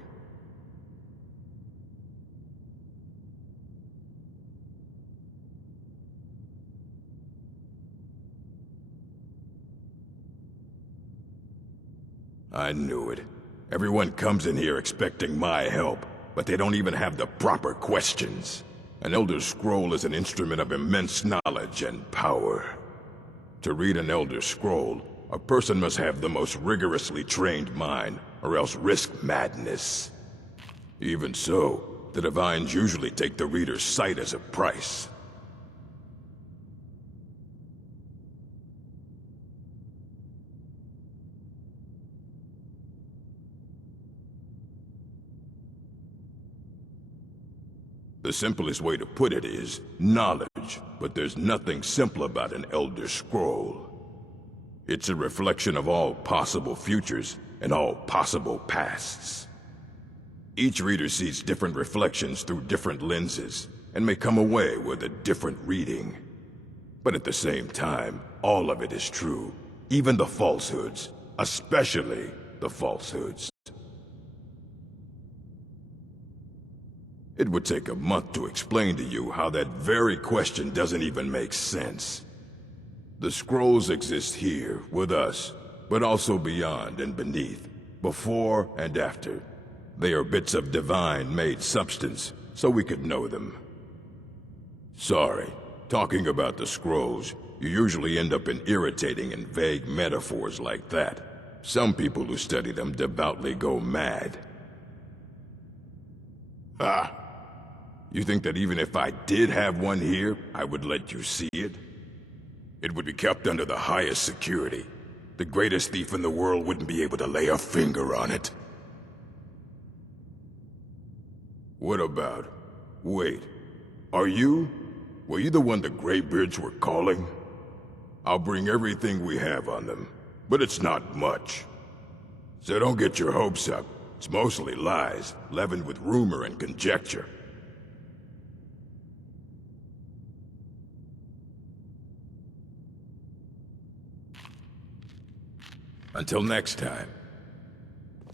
I knew it. Everyone comes in here expecting my help, but they don't even have the proper questions. An Elder Scroll is an instrument of immense knowledge and power. To read an Elder Scroll, a person must have the most rigorously trained mind, or else risk madness. Even so, the Divines usually take the reader's sight as a price. The simplest way to put it is knowledge, but there's nothing simple about an Elder Scroll. It's a reflection of all possible futures and all possible pasts. Each reader sees different reflections through different lenses, and may come away with a different reading. But at the same time, all of it is true, even the falsehoods, especially the falsehoods. It would take a month to explain to you how that very question doesn't even make sense. The scrolls exist here, with us, but also beyond and beneath, before and after. They are bits of divine-made substance, so we could know them. Sorry, talking about the scrolls, you usually end up in irritating and vague metaphors like that. Some people who study them devoutly go mad. Ah! You think that even if I did have one here, I would let you see it? It would be kept under the highest security. The greatest thief in the world wouldn't be able to lay a finger on it. What about... Wait. Were you the one the Greybeards were calling? I'll bring everything we have on them, but it's not much. So don't get your hopes up. It's mostly lies, leavened with rumor and conjecture. Until next time.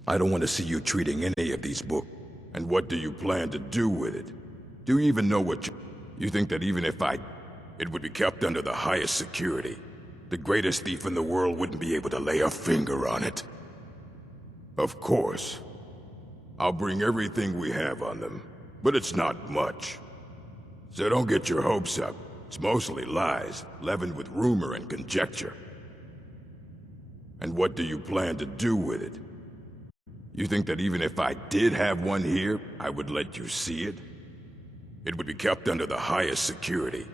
I don't want to see you treating any of these books. And what do you plan to do with it? Do you even know what you think that even if it would be kept under the highest security. The greatest thief in the world wouldn't be able to lay a finger on it. Of course. I'll bring everything we have on them, but it's not much. So don't get your hopes up. It's mostly lies, leavened with rumor and conjecture. And what do you plan to do with it? You think that even if I did have one here, I would let you see it? It would be kept under the highest security.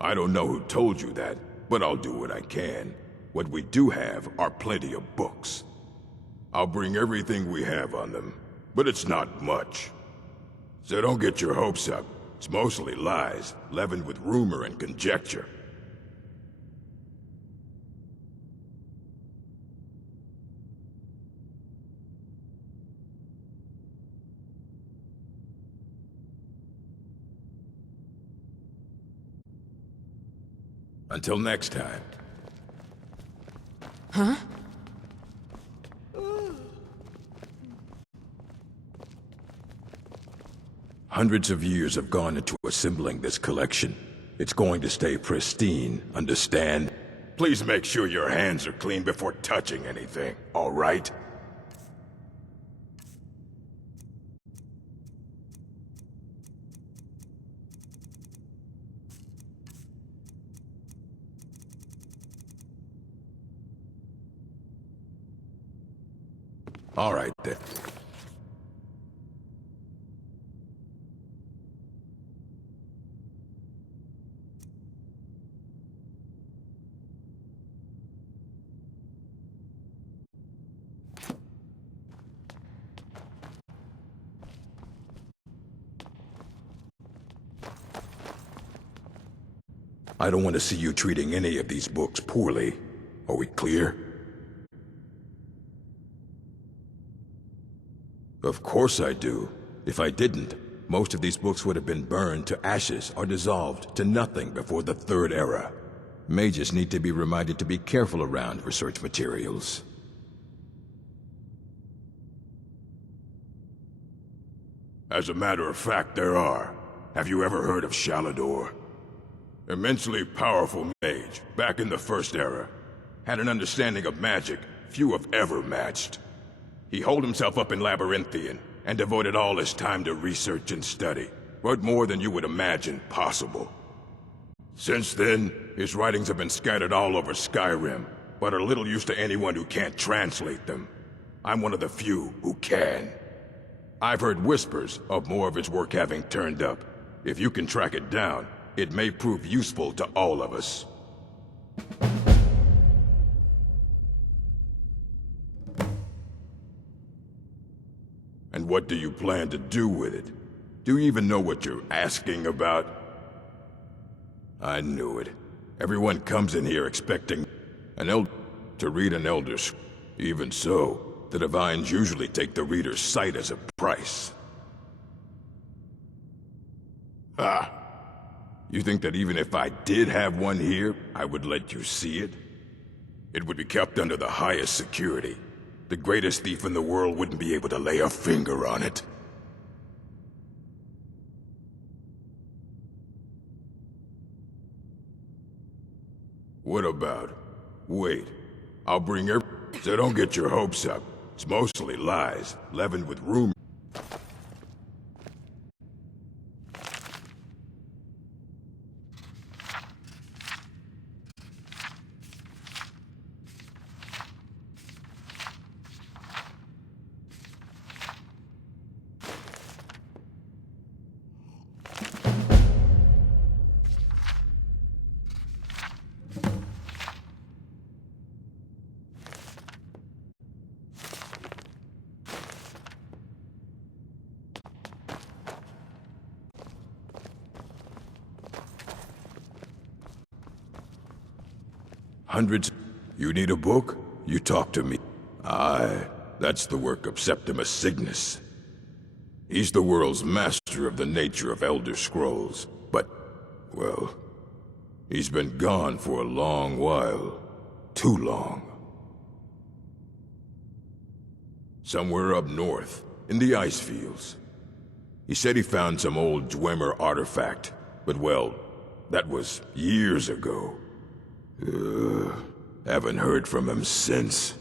I don't know who told you that, but I'll do what I can. What we do have are plenty of books. I'll bring everything we have on them, but it's not much. So don't get your hopes up. It's mostly lies, leavened with rumor and conjecture. Until next time. Huh? Hundreds of years have gone into assembling this collection. It's going to stay pristine, understand? Please make sure your hands are clean before touching anything, all right? All right, then. I don't want to see you treating any of these books poorly. Are we clear? Of course I do. If I didn't, most of these books would have been burned to ashes or dissolved to nothing before the Third Era. Mages need to be reminded to be careful around research materials. As a matter of fact, there are. Have you ever heard of Shalador? Immensely powerful mage, back in the First Era. Had an understanding of magic few have ever matched. He holed himself up in Labyrinthian, and devoted all his time to research and study, but more than you would imagine possible. Since then, his writings have been scattered all over Skyrim, but are little use to anyone who can't translate them. I'm one of the few who can. I've heard whispers of more of his work having turned up. If you can track it down, it may prove useful to all of us. And what do you plan to do with it? Do you even know what you're asking about? I knew it. Everyone comes in here expecting an elder to read an elder's. Even so, the Divines usually take the reader's sight as a price. Ah! You think that even if I did have one here, I would let you see it? It would be kept under the highest security. The greatest thief in the world wouldn't be able to lay a finger on it. What about? Wait. I'll bring your... So don't get your hopes up. It's mostly lies, leavened with rumors. Hundreds. You need a book? You talk to me. Aye, that's the work of Septimus Cygnus. He's the world's master of the nature of Elder Scrolls. But, well, he's been gone for a long while. Too long. Somewhere up north, in the ice fields. He said he found some old Dwemer artifact, but well, that was years ago. Haven't heard from him since.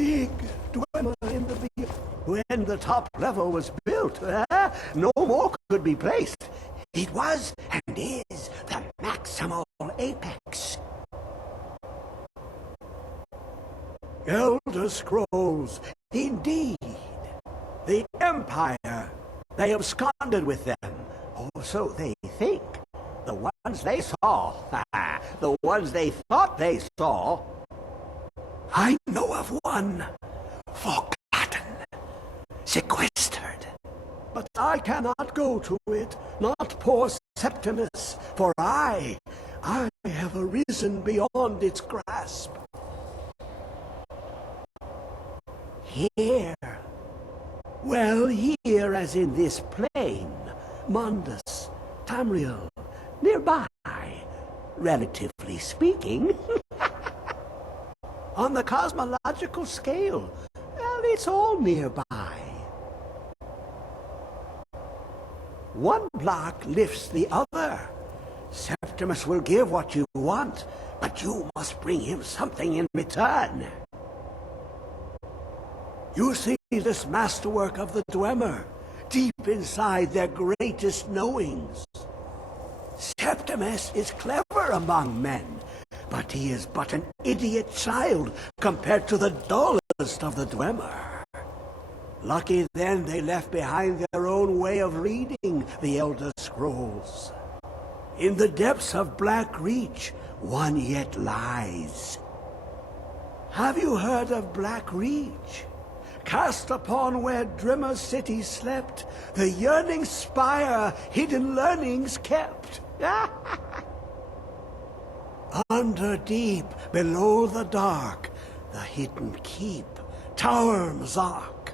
dig Dwemer in the when the top level was built. No more could be placed. It was and is the maximal apex. Elder Scrolls, indeed. The Empire. They absconded with them. Or so they think. The ones they saw. The ones they thought they saw. I know of one. Forgotten. Sequestered. But I cannot go to it, not poor Septimus, for I have arisen beyond its grasp. Here. Well, here as in this plain, Mundus, Tamriel, nearby, relatively speaking. On the cosmological scale, well, it's all nearby. One block lifts the other. Septimus will give what you want, but you must bring him something in return. You see this masterwork of the Dwemer, deep inside their greatest knowings. Septimus is clever among men, but he is but an idiot child compared to the dullest of the Dwemer. Lucky then they left behind their own way of reading the Elder Scrolls. In the depths of Black Reach, one yet lies. Have you heard of Black Reach? Cast upon where Drimmer city slept, the yearning spire hidden learnings kept. Under deep, below the dark, the hidden keep, Tower Mzark.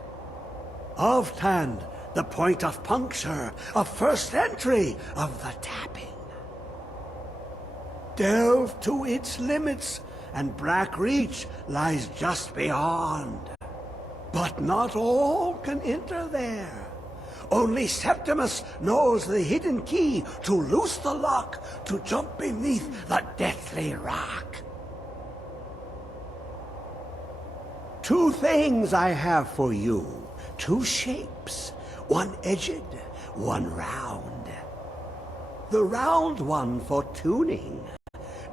Of Tand, the point of puncture, of first entry of the tapping. Delve to its limits, and Black Reach lies just beyond. But not all can enter there. Only Septimus knows the hidden key to loose the lock, to jump beneath the deathly rock. Two things I have for you. Two shapes, one edged, one round. The round one for tuning.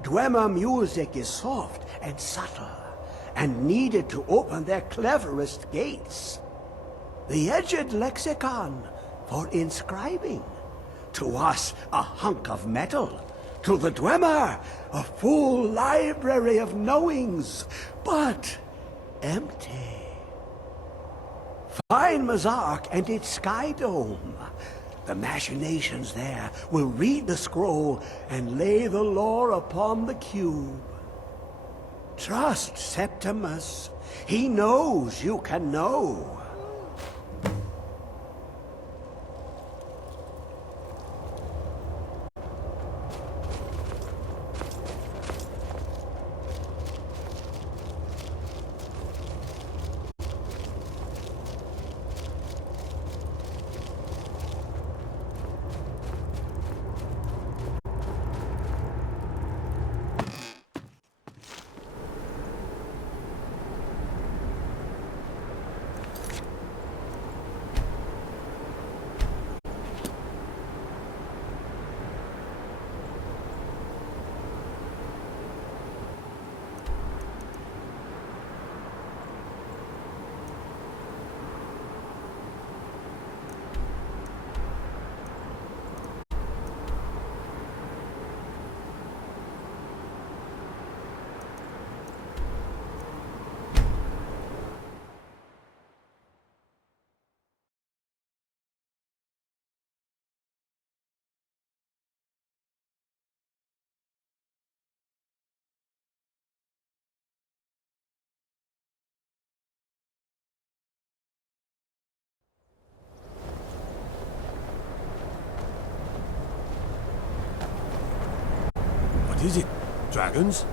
Dwemer music is soft and subtle, and needed to open their cleverest gates. The edged lexicon for inscribing. To us, a hunk of metal. To the Dwemer, a full library of knowings, but empty. Find Mzark and its sky dome. The machinations there will read the scroll and lay the lore upon the cube. Trust Septimus. He knows you can know. What is it? Dragons?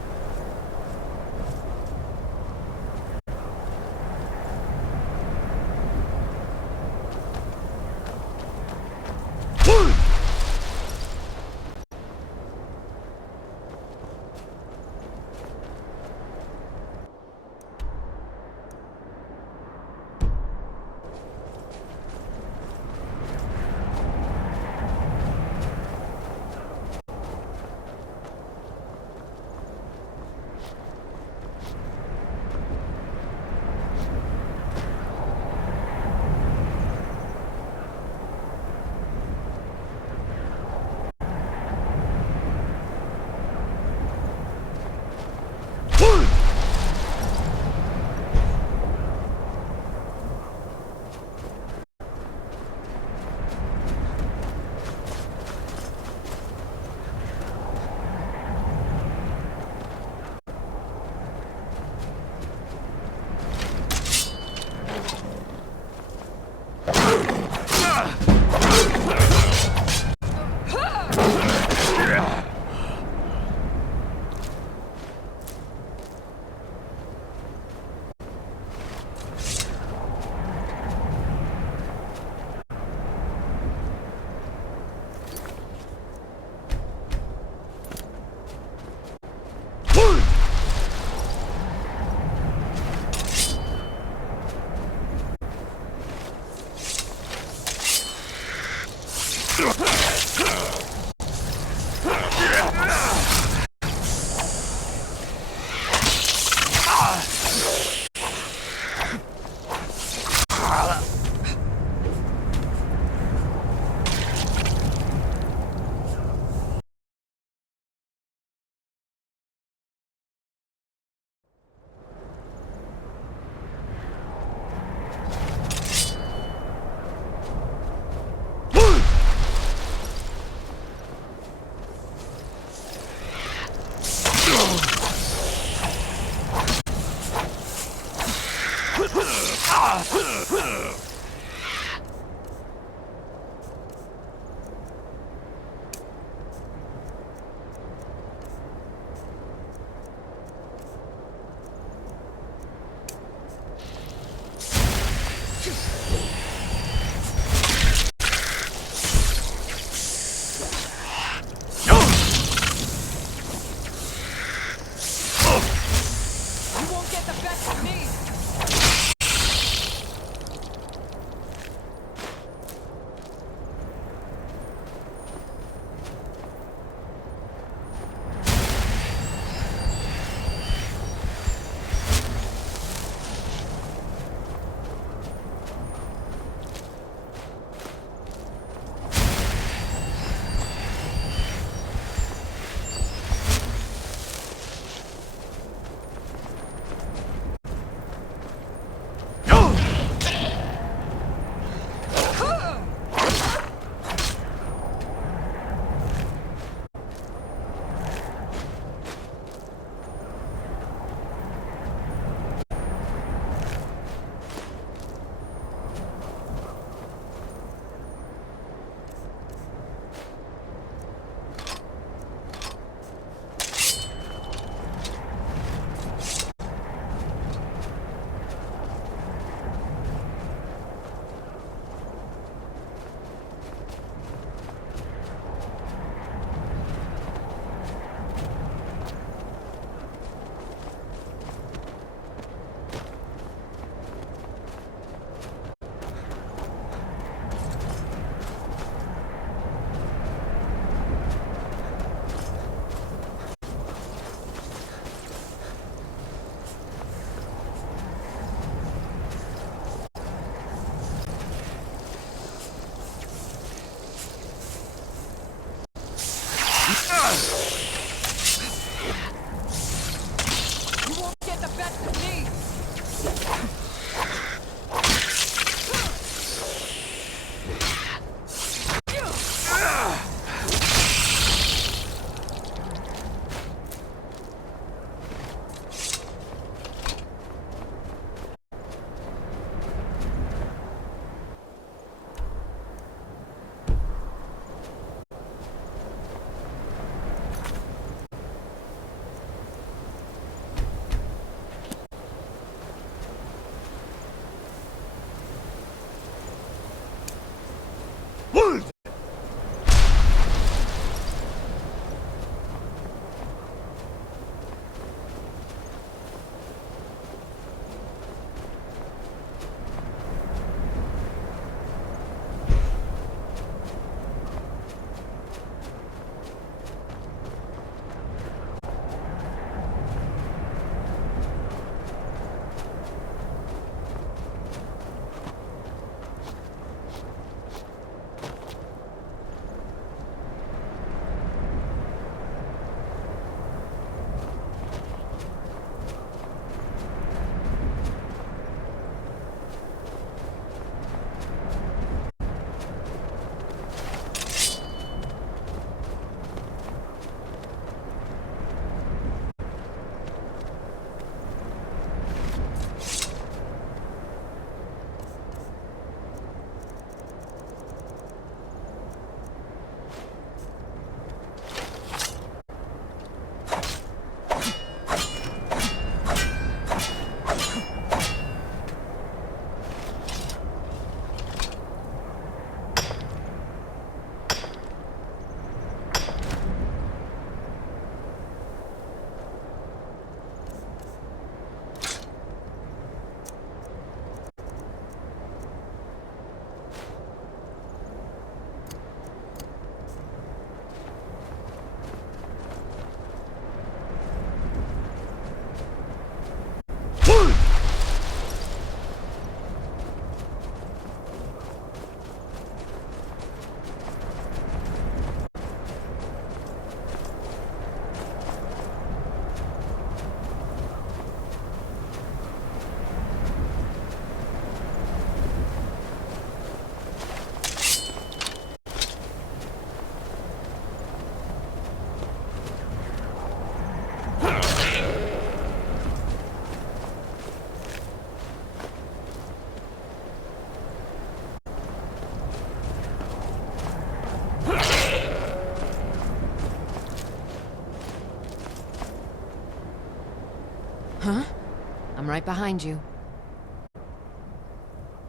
right behind you.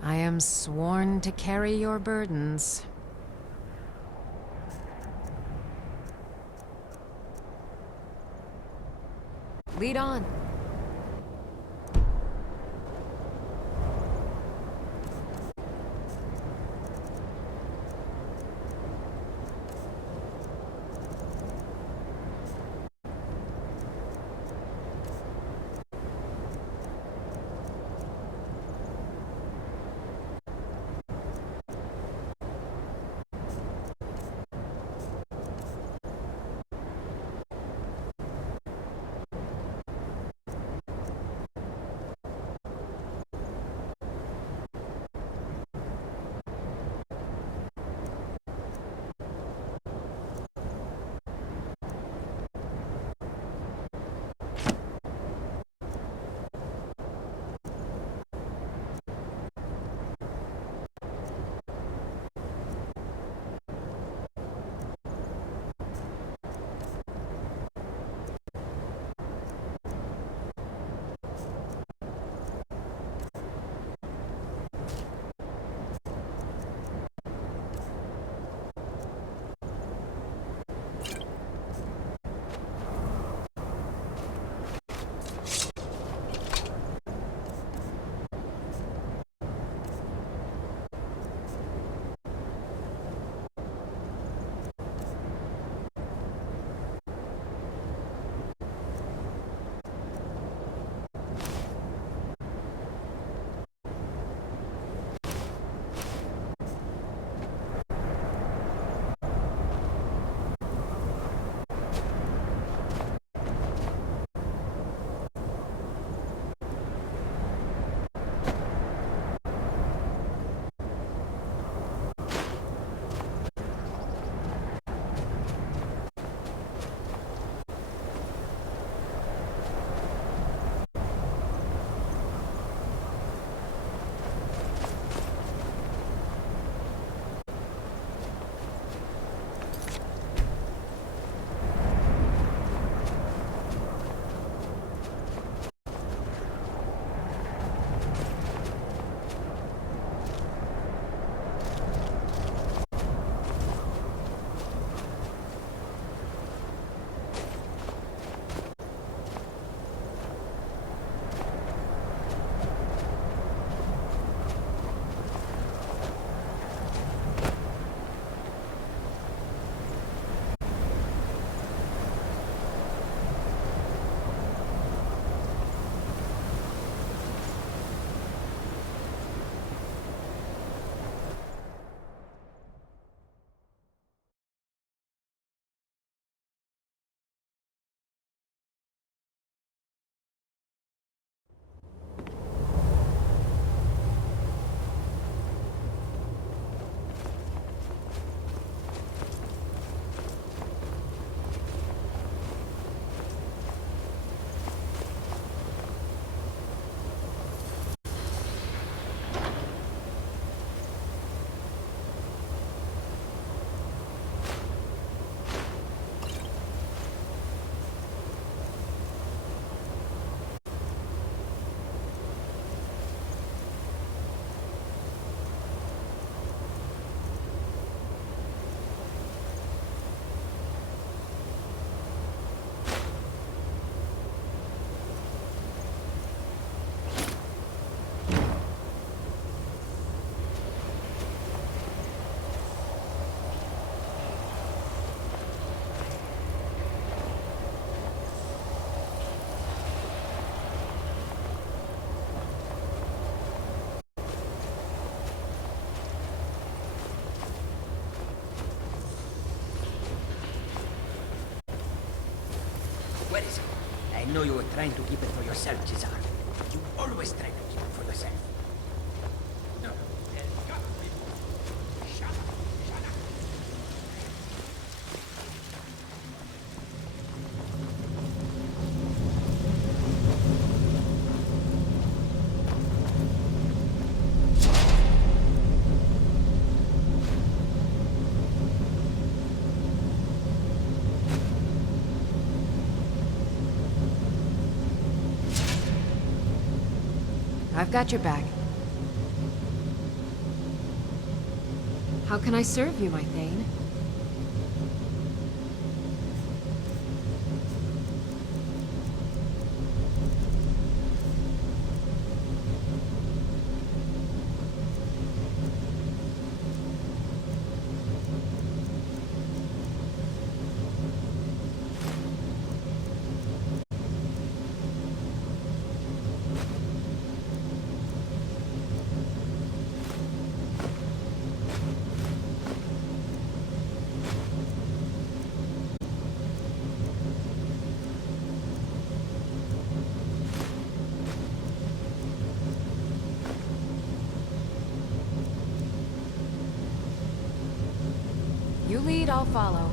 I am sworn to carry your burdens. Lead on. Where is it? I know you were trying to keep it for yourself, Cesar. You always try to keep it for yourself. No. Shut up. Shut up. I've got your back. How can I serve you, my Thane? You lead, I'll follow.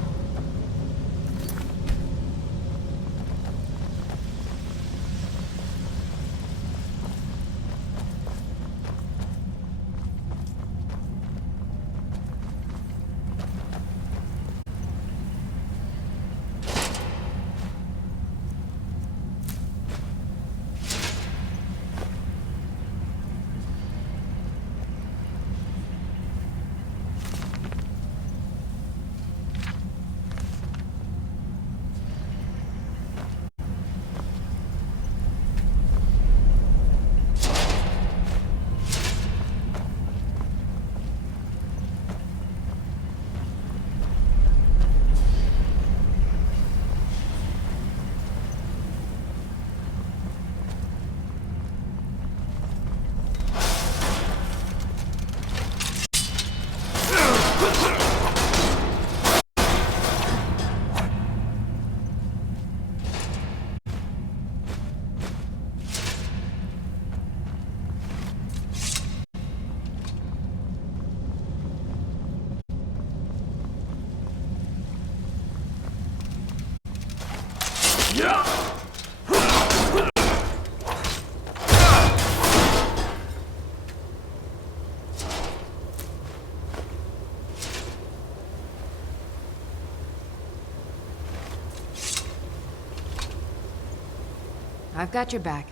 I've got your back.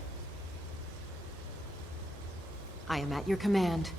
I am at your command.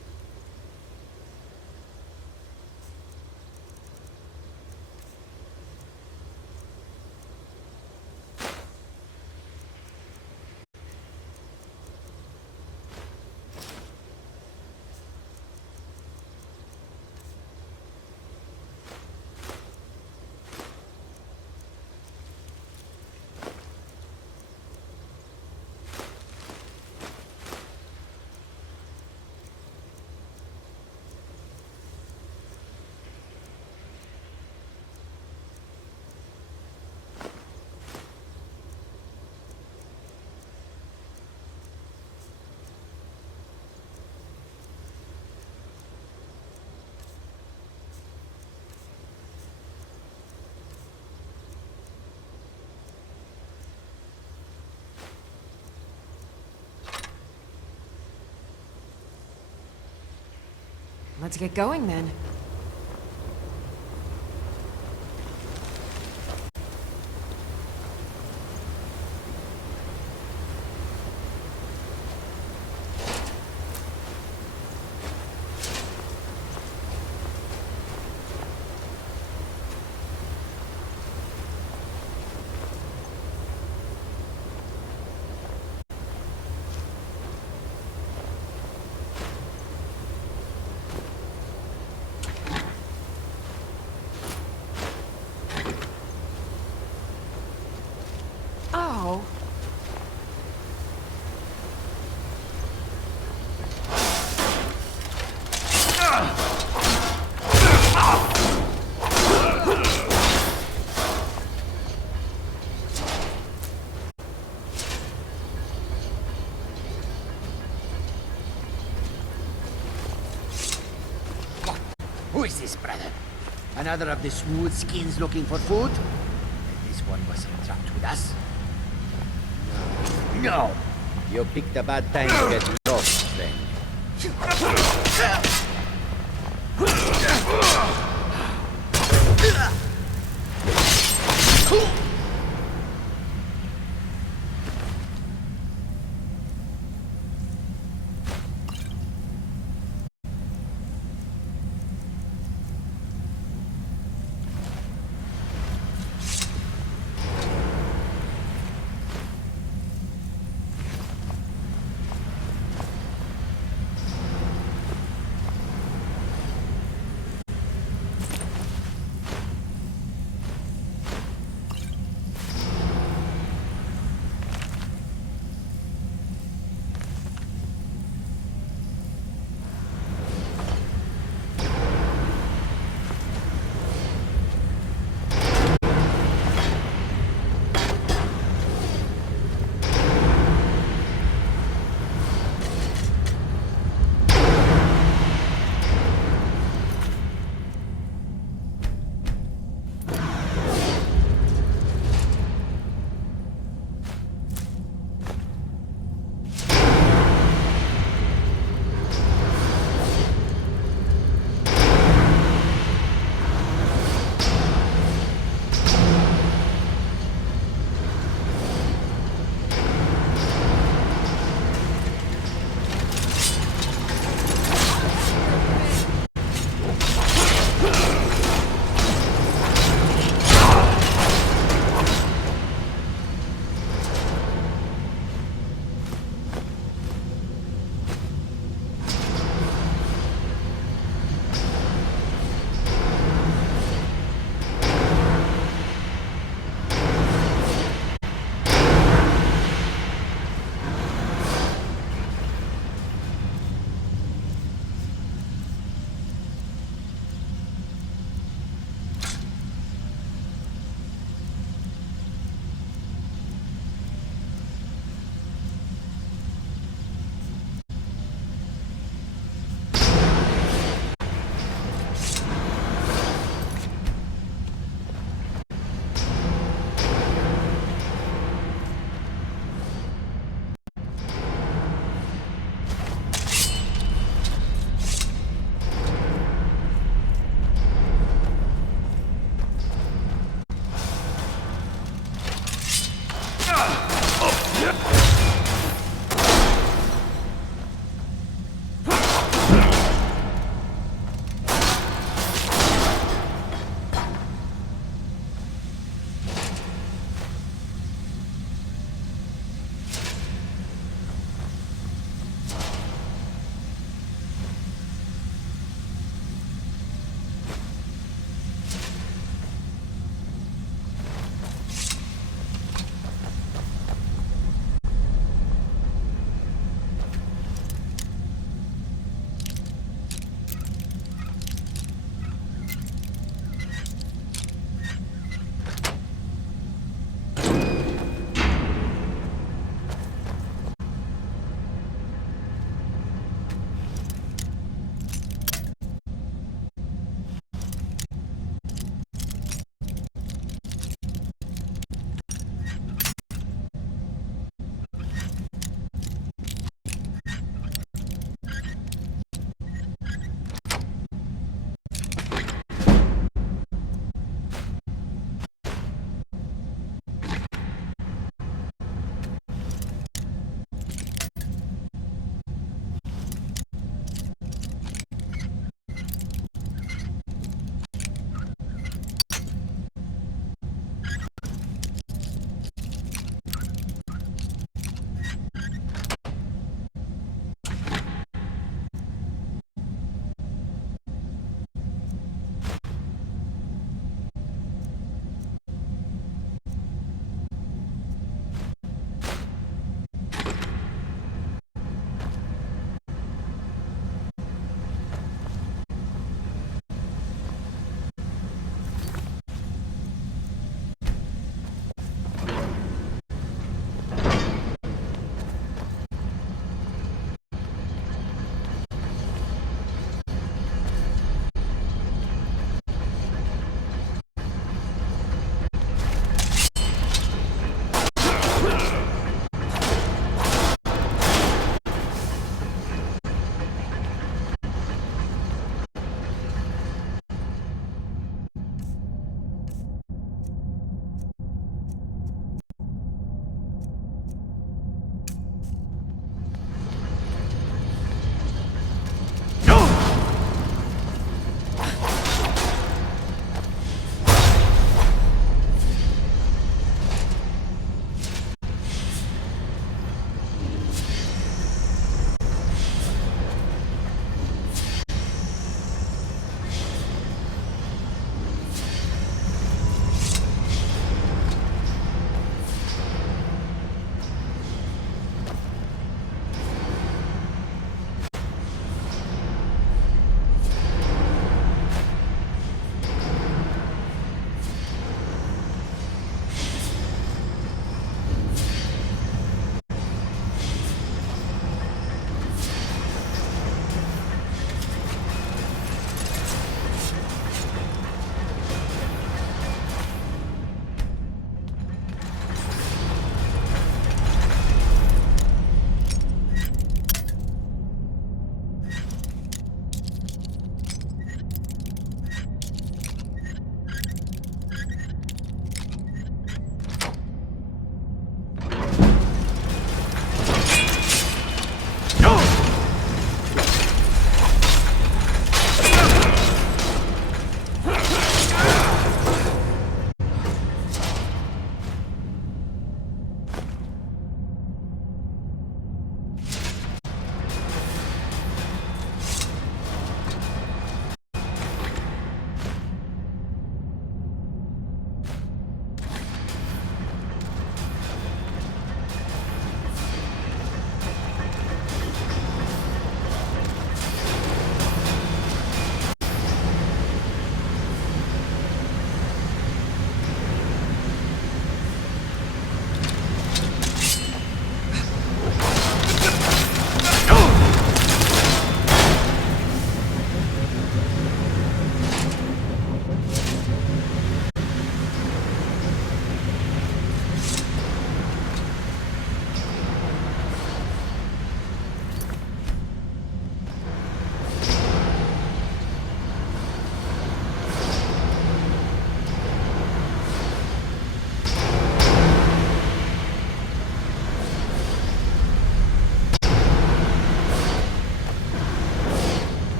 Let's get going then. Oh. Who is this, brother? Another of the smooth skins looking for food? This one was entrapped with us? No. You picked a bad time to get lost, friend.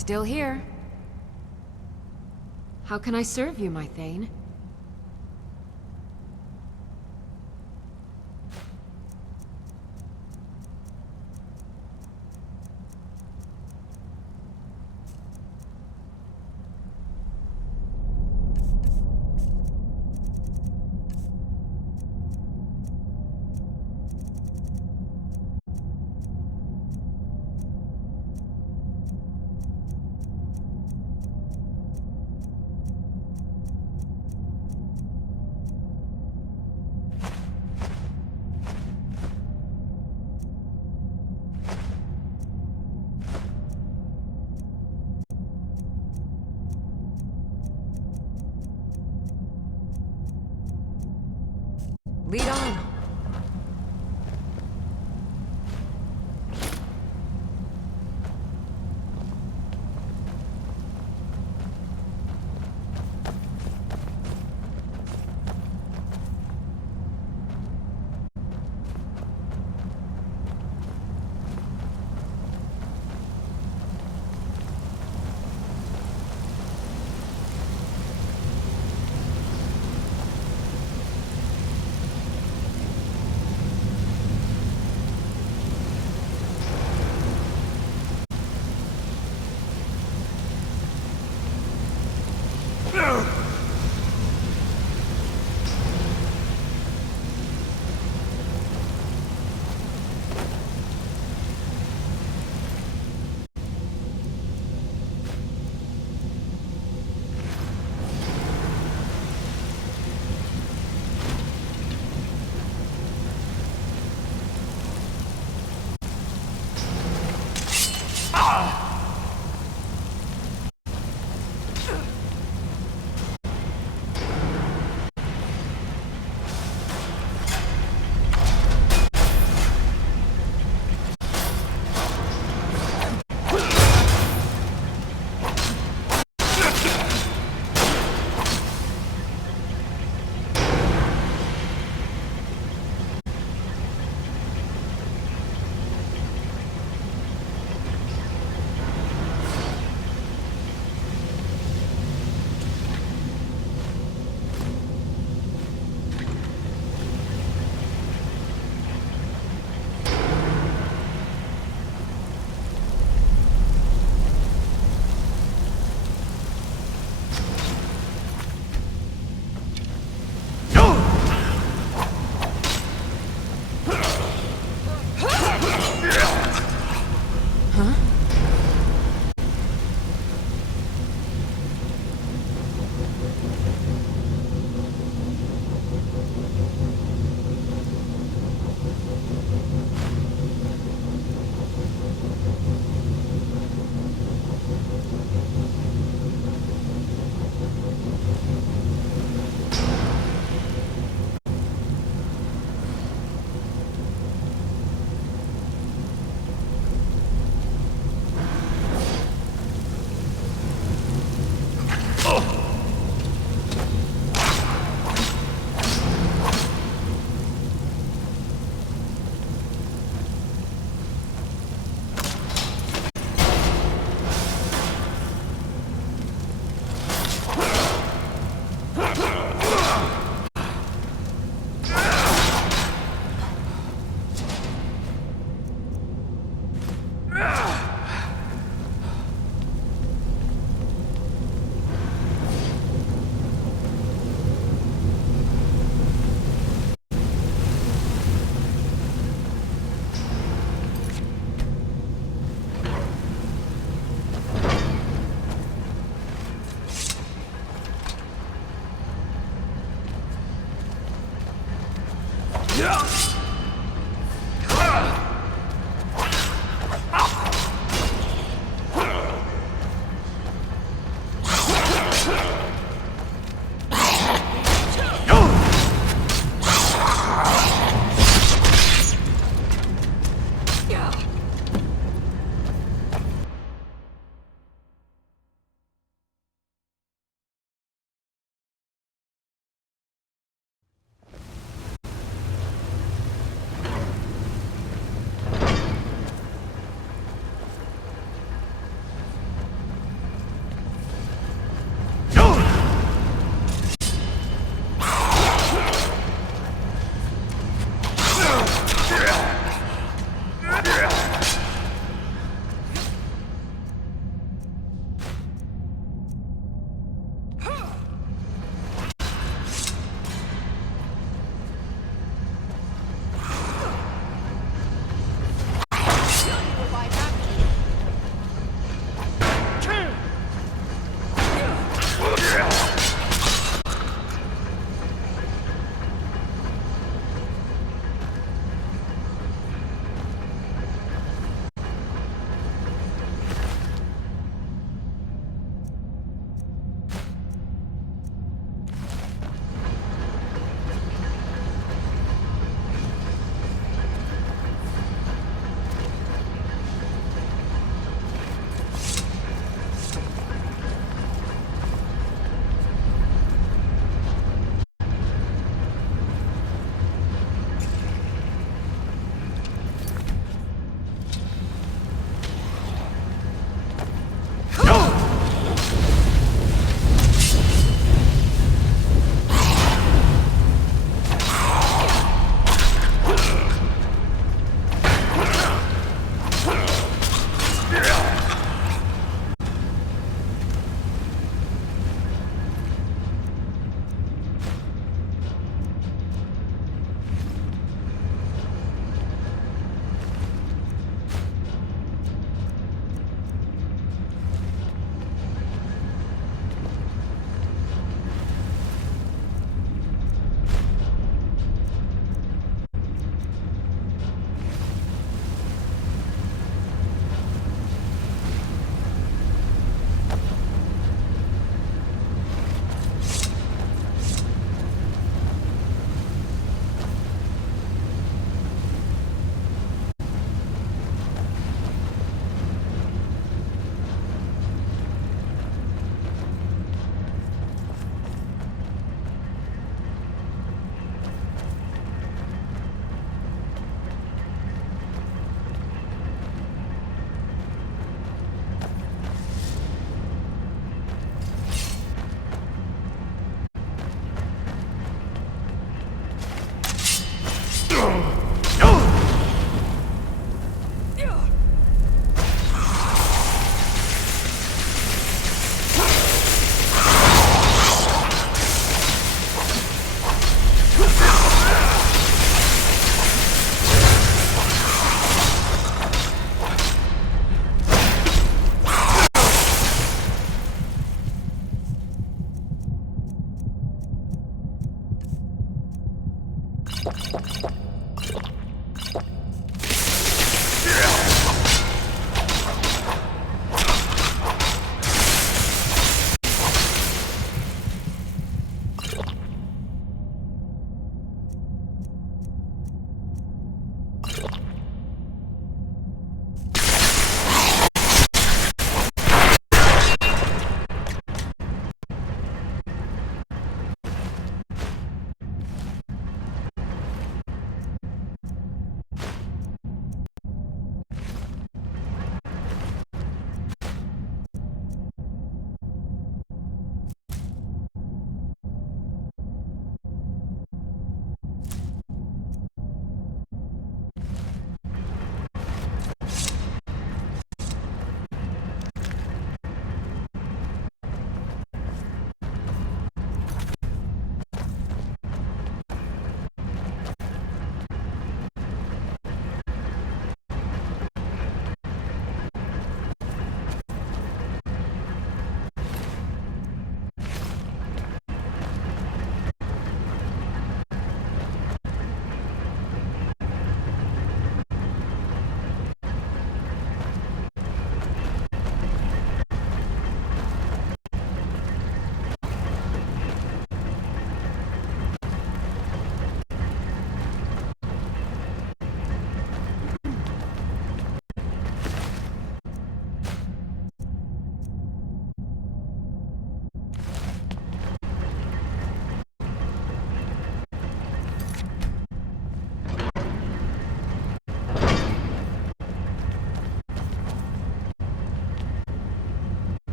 Still here. How can I serve you, my Thane? Lead on.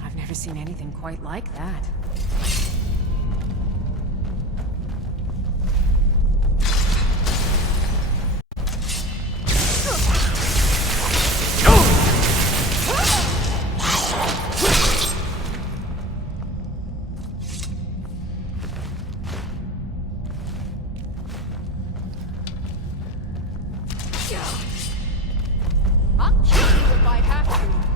I've never seen anything quite like that. I'll kill you if I have to.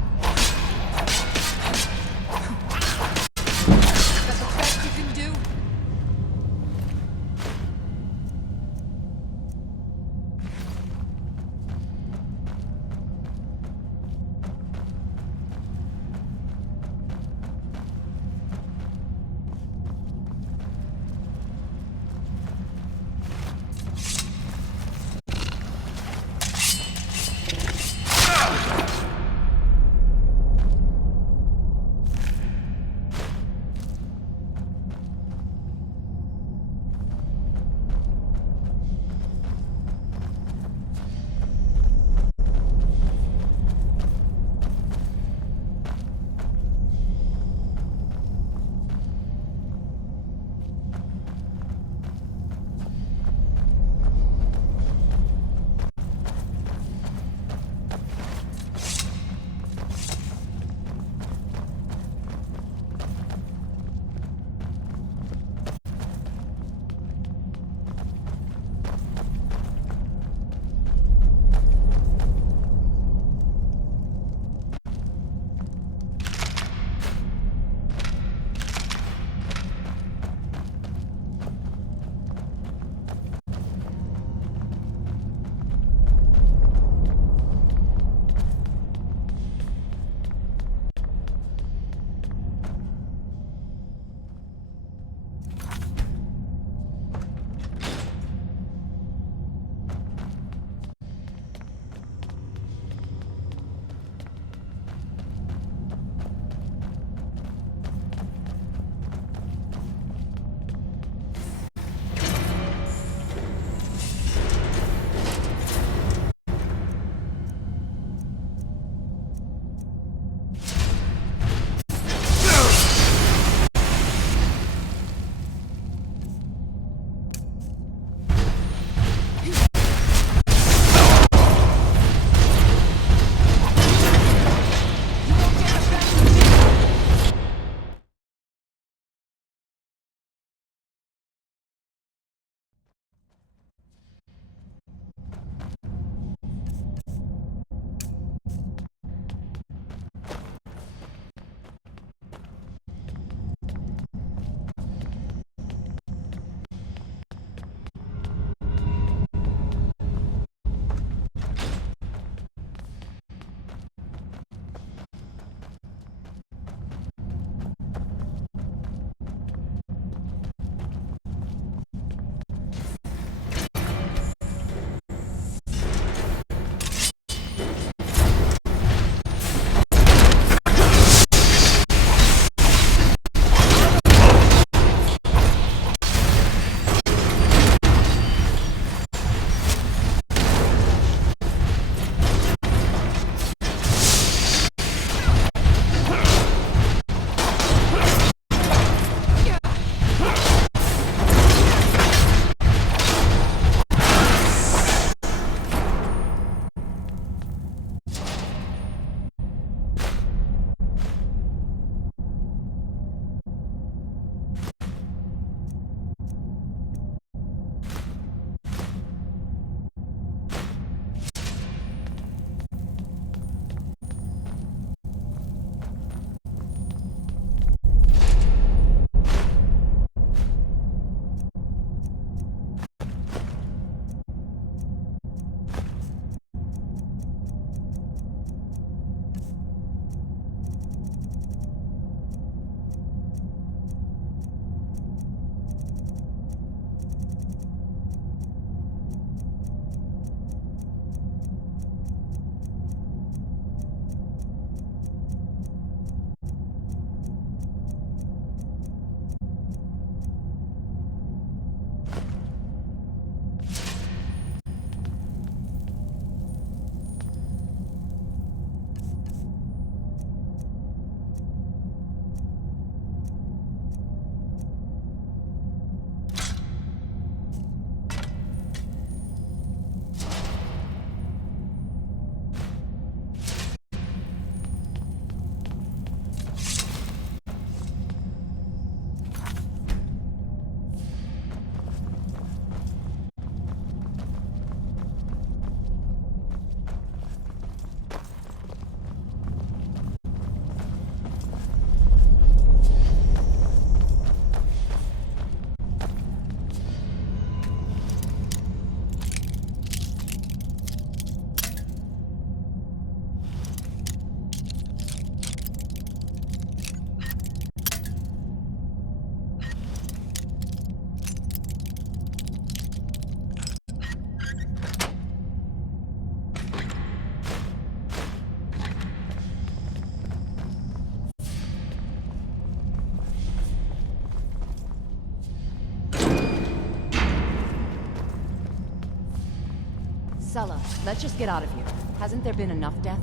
Sulla, let's just get out of here. Hasn't there been enough death?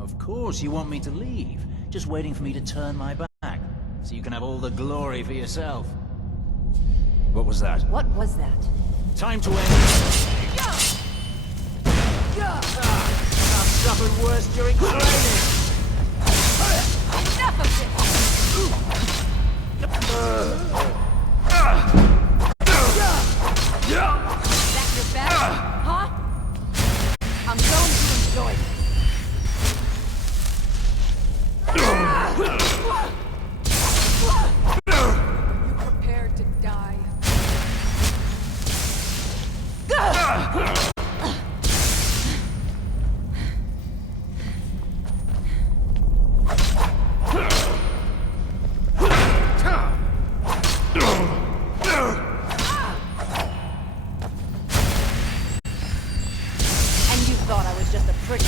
Of course you want me to leave. Just waiting for me to turn my back. So you can have all the glory for yourself. What was that? What was that? Time to end. I've suffered worse during training. Enough of this! That your best? Huh? I'm going to enjoy this. You prepared to die? And you thought I was just a prick.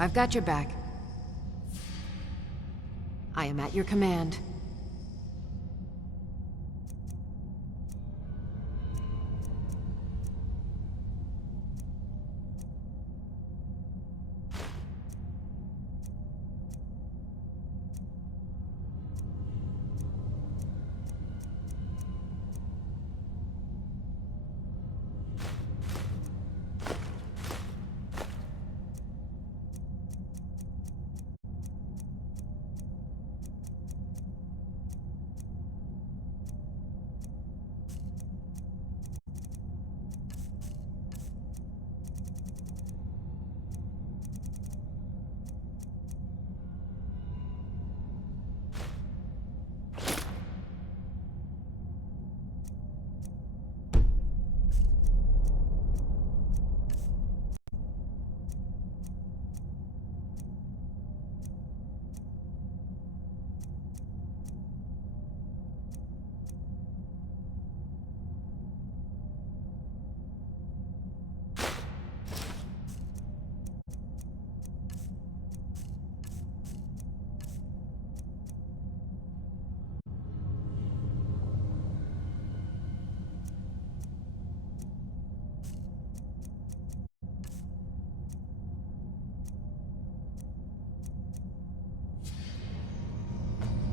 I've got your back. I am at your command.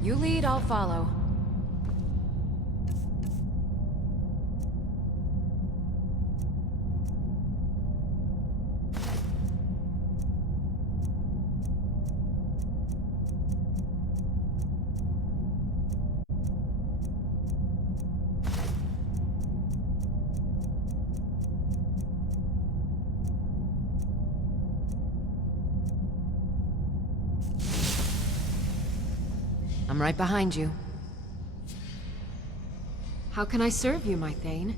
You lead, I'll follow. I'm right behind you. How can I serve you, my Thane?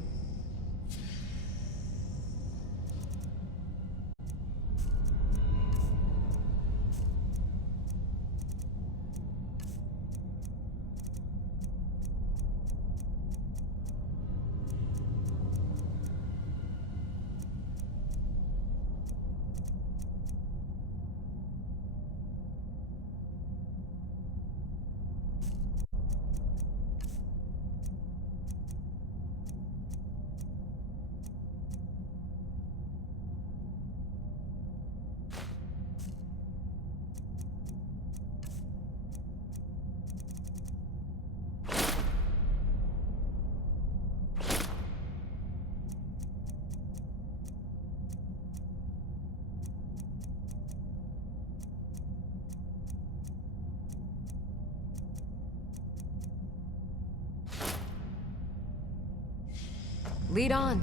Lead on.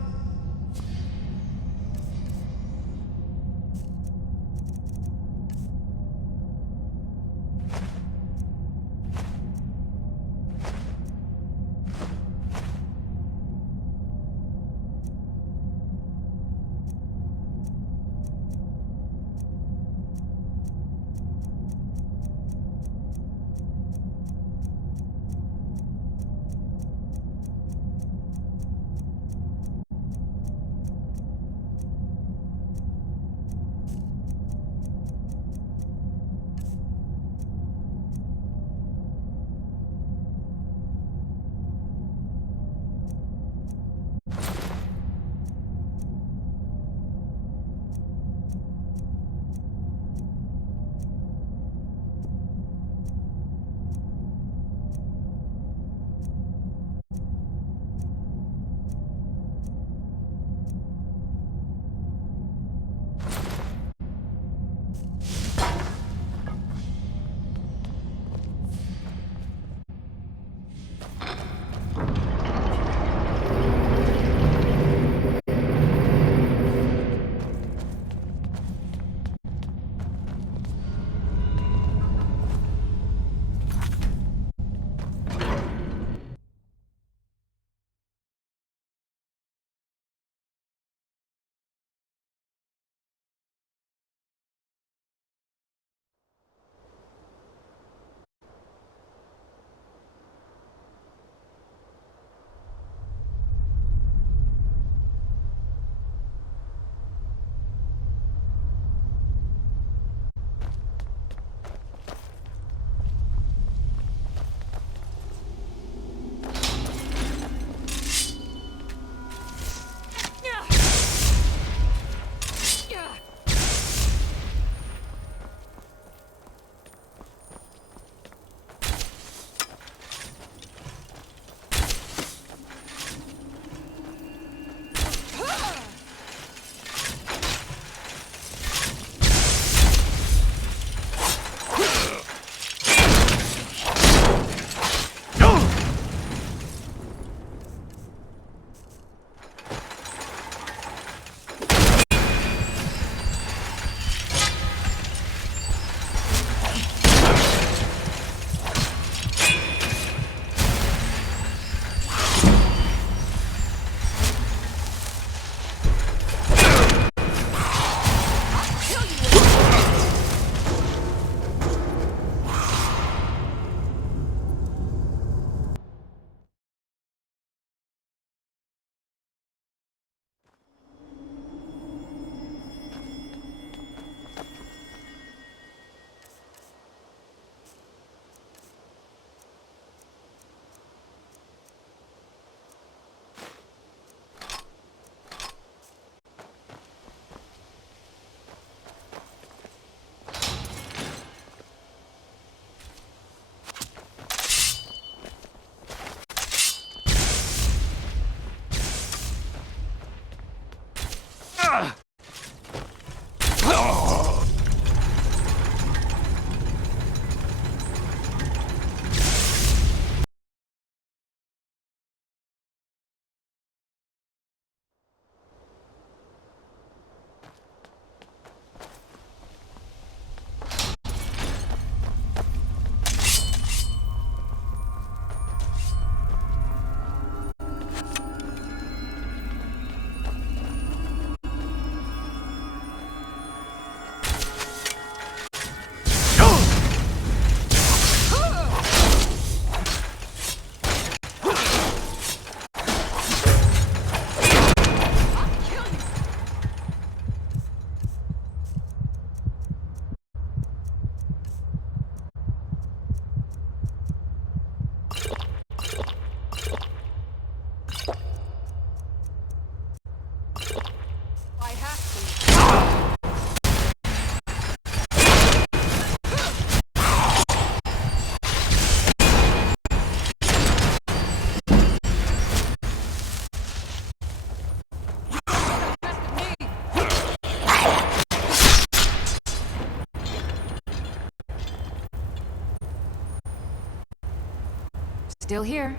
Still here.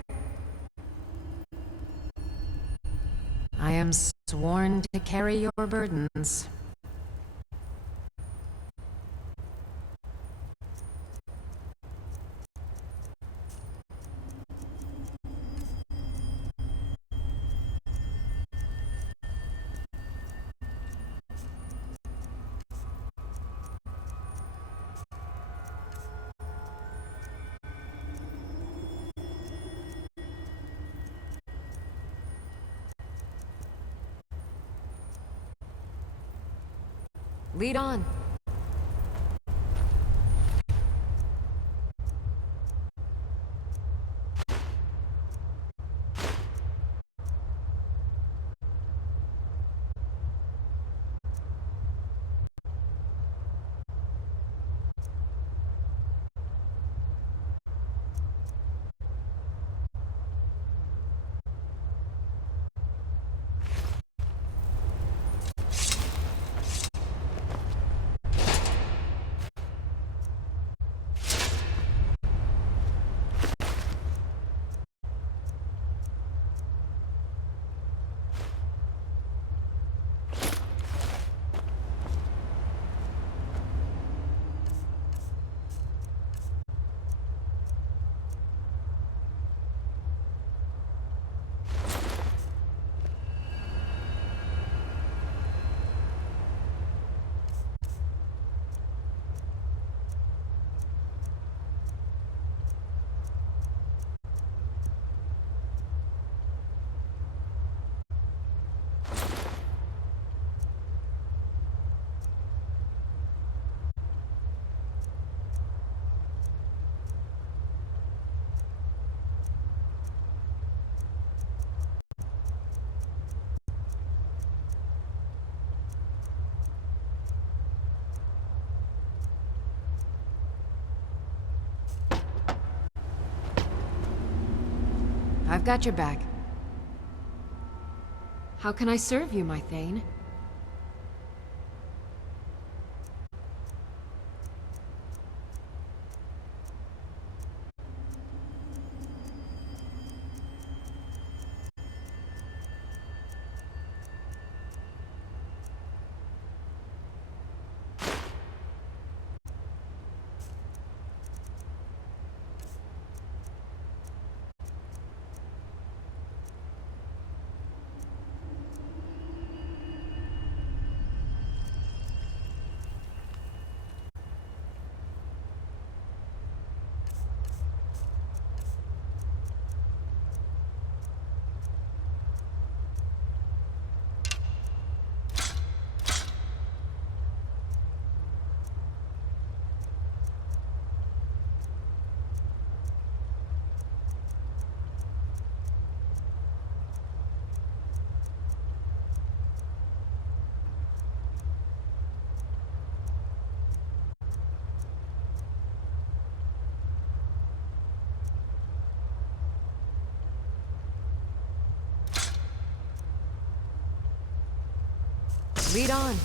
I am sworn to carry your burdens. Lead on. I've got your back. How can I serve you, my Thane? Lead on.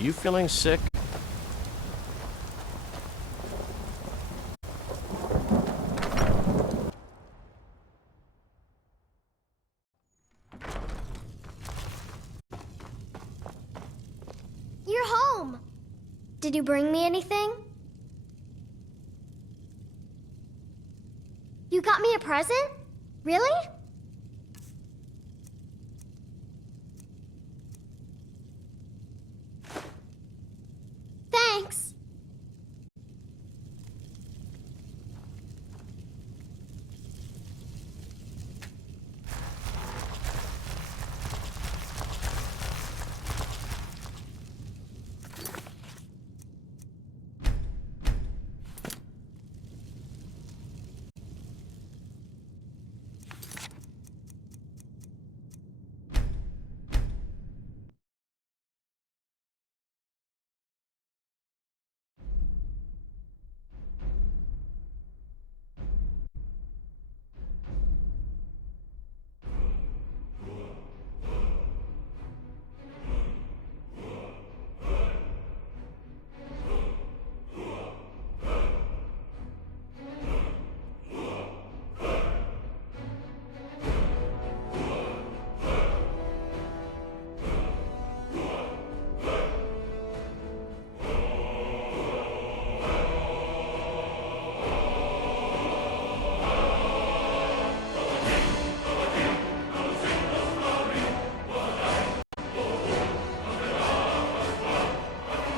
you feeling sick? You're home. Did you bring me anything? You got me a present? Really?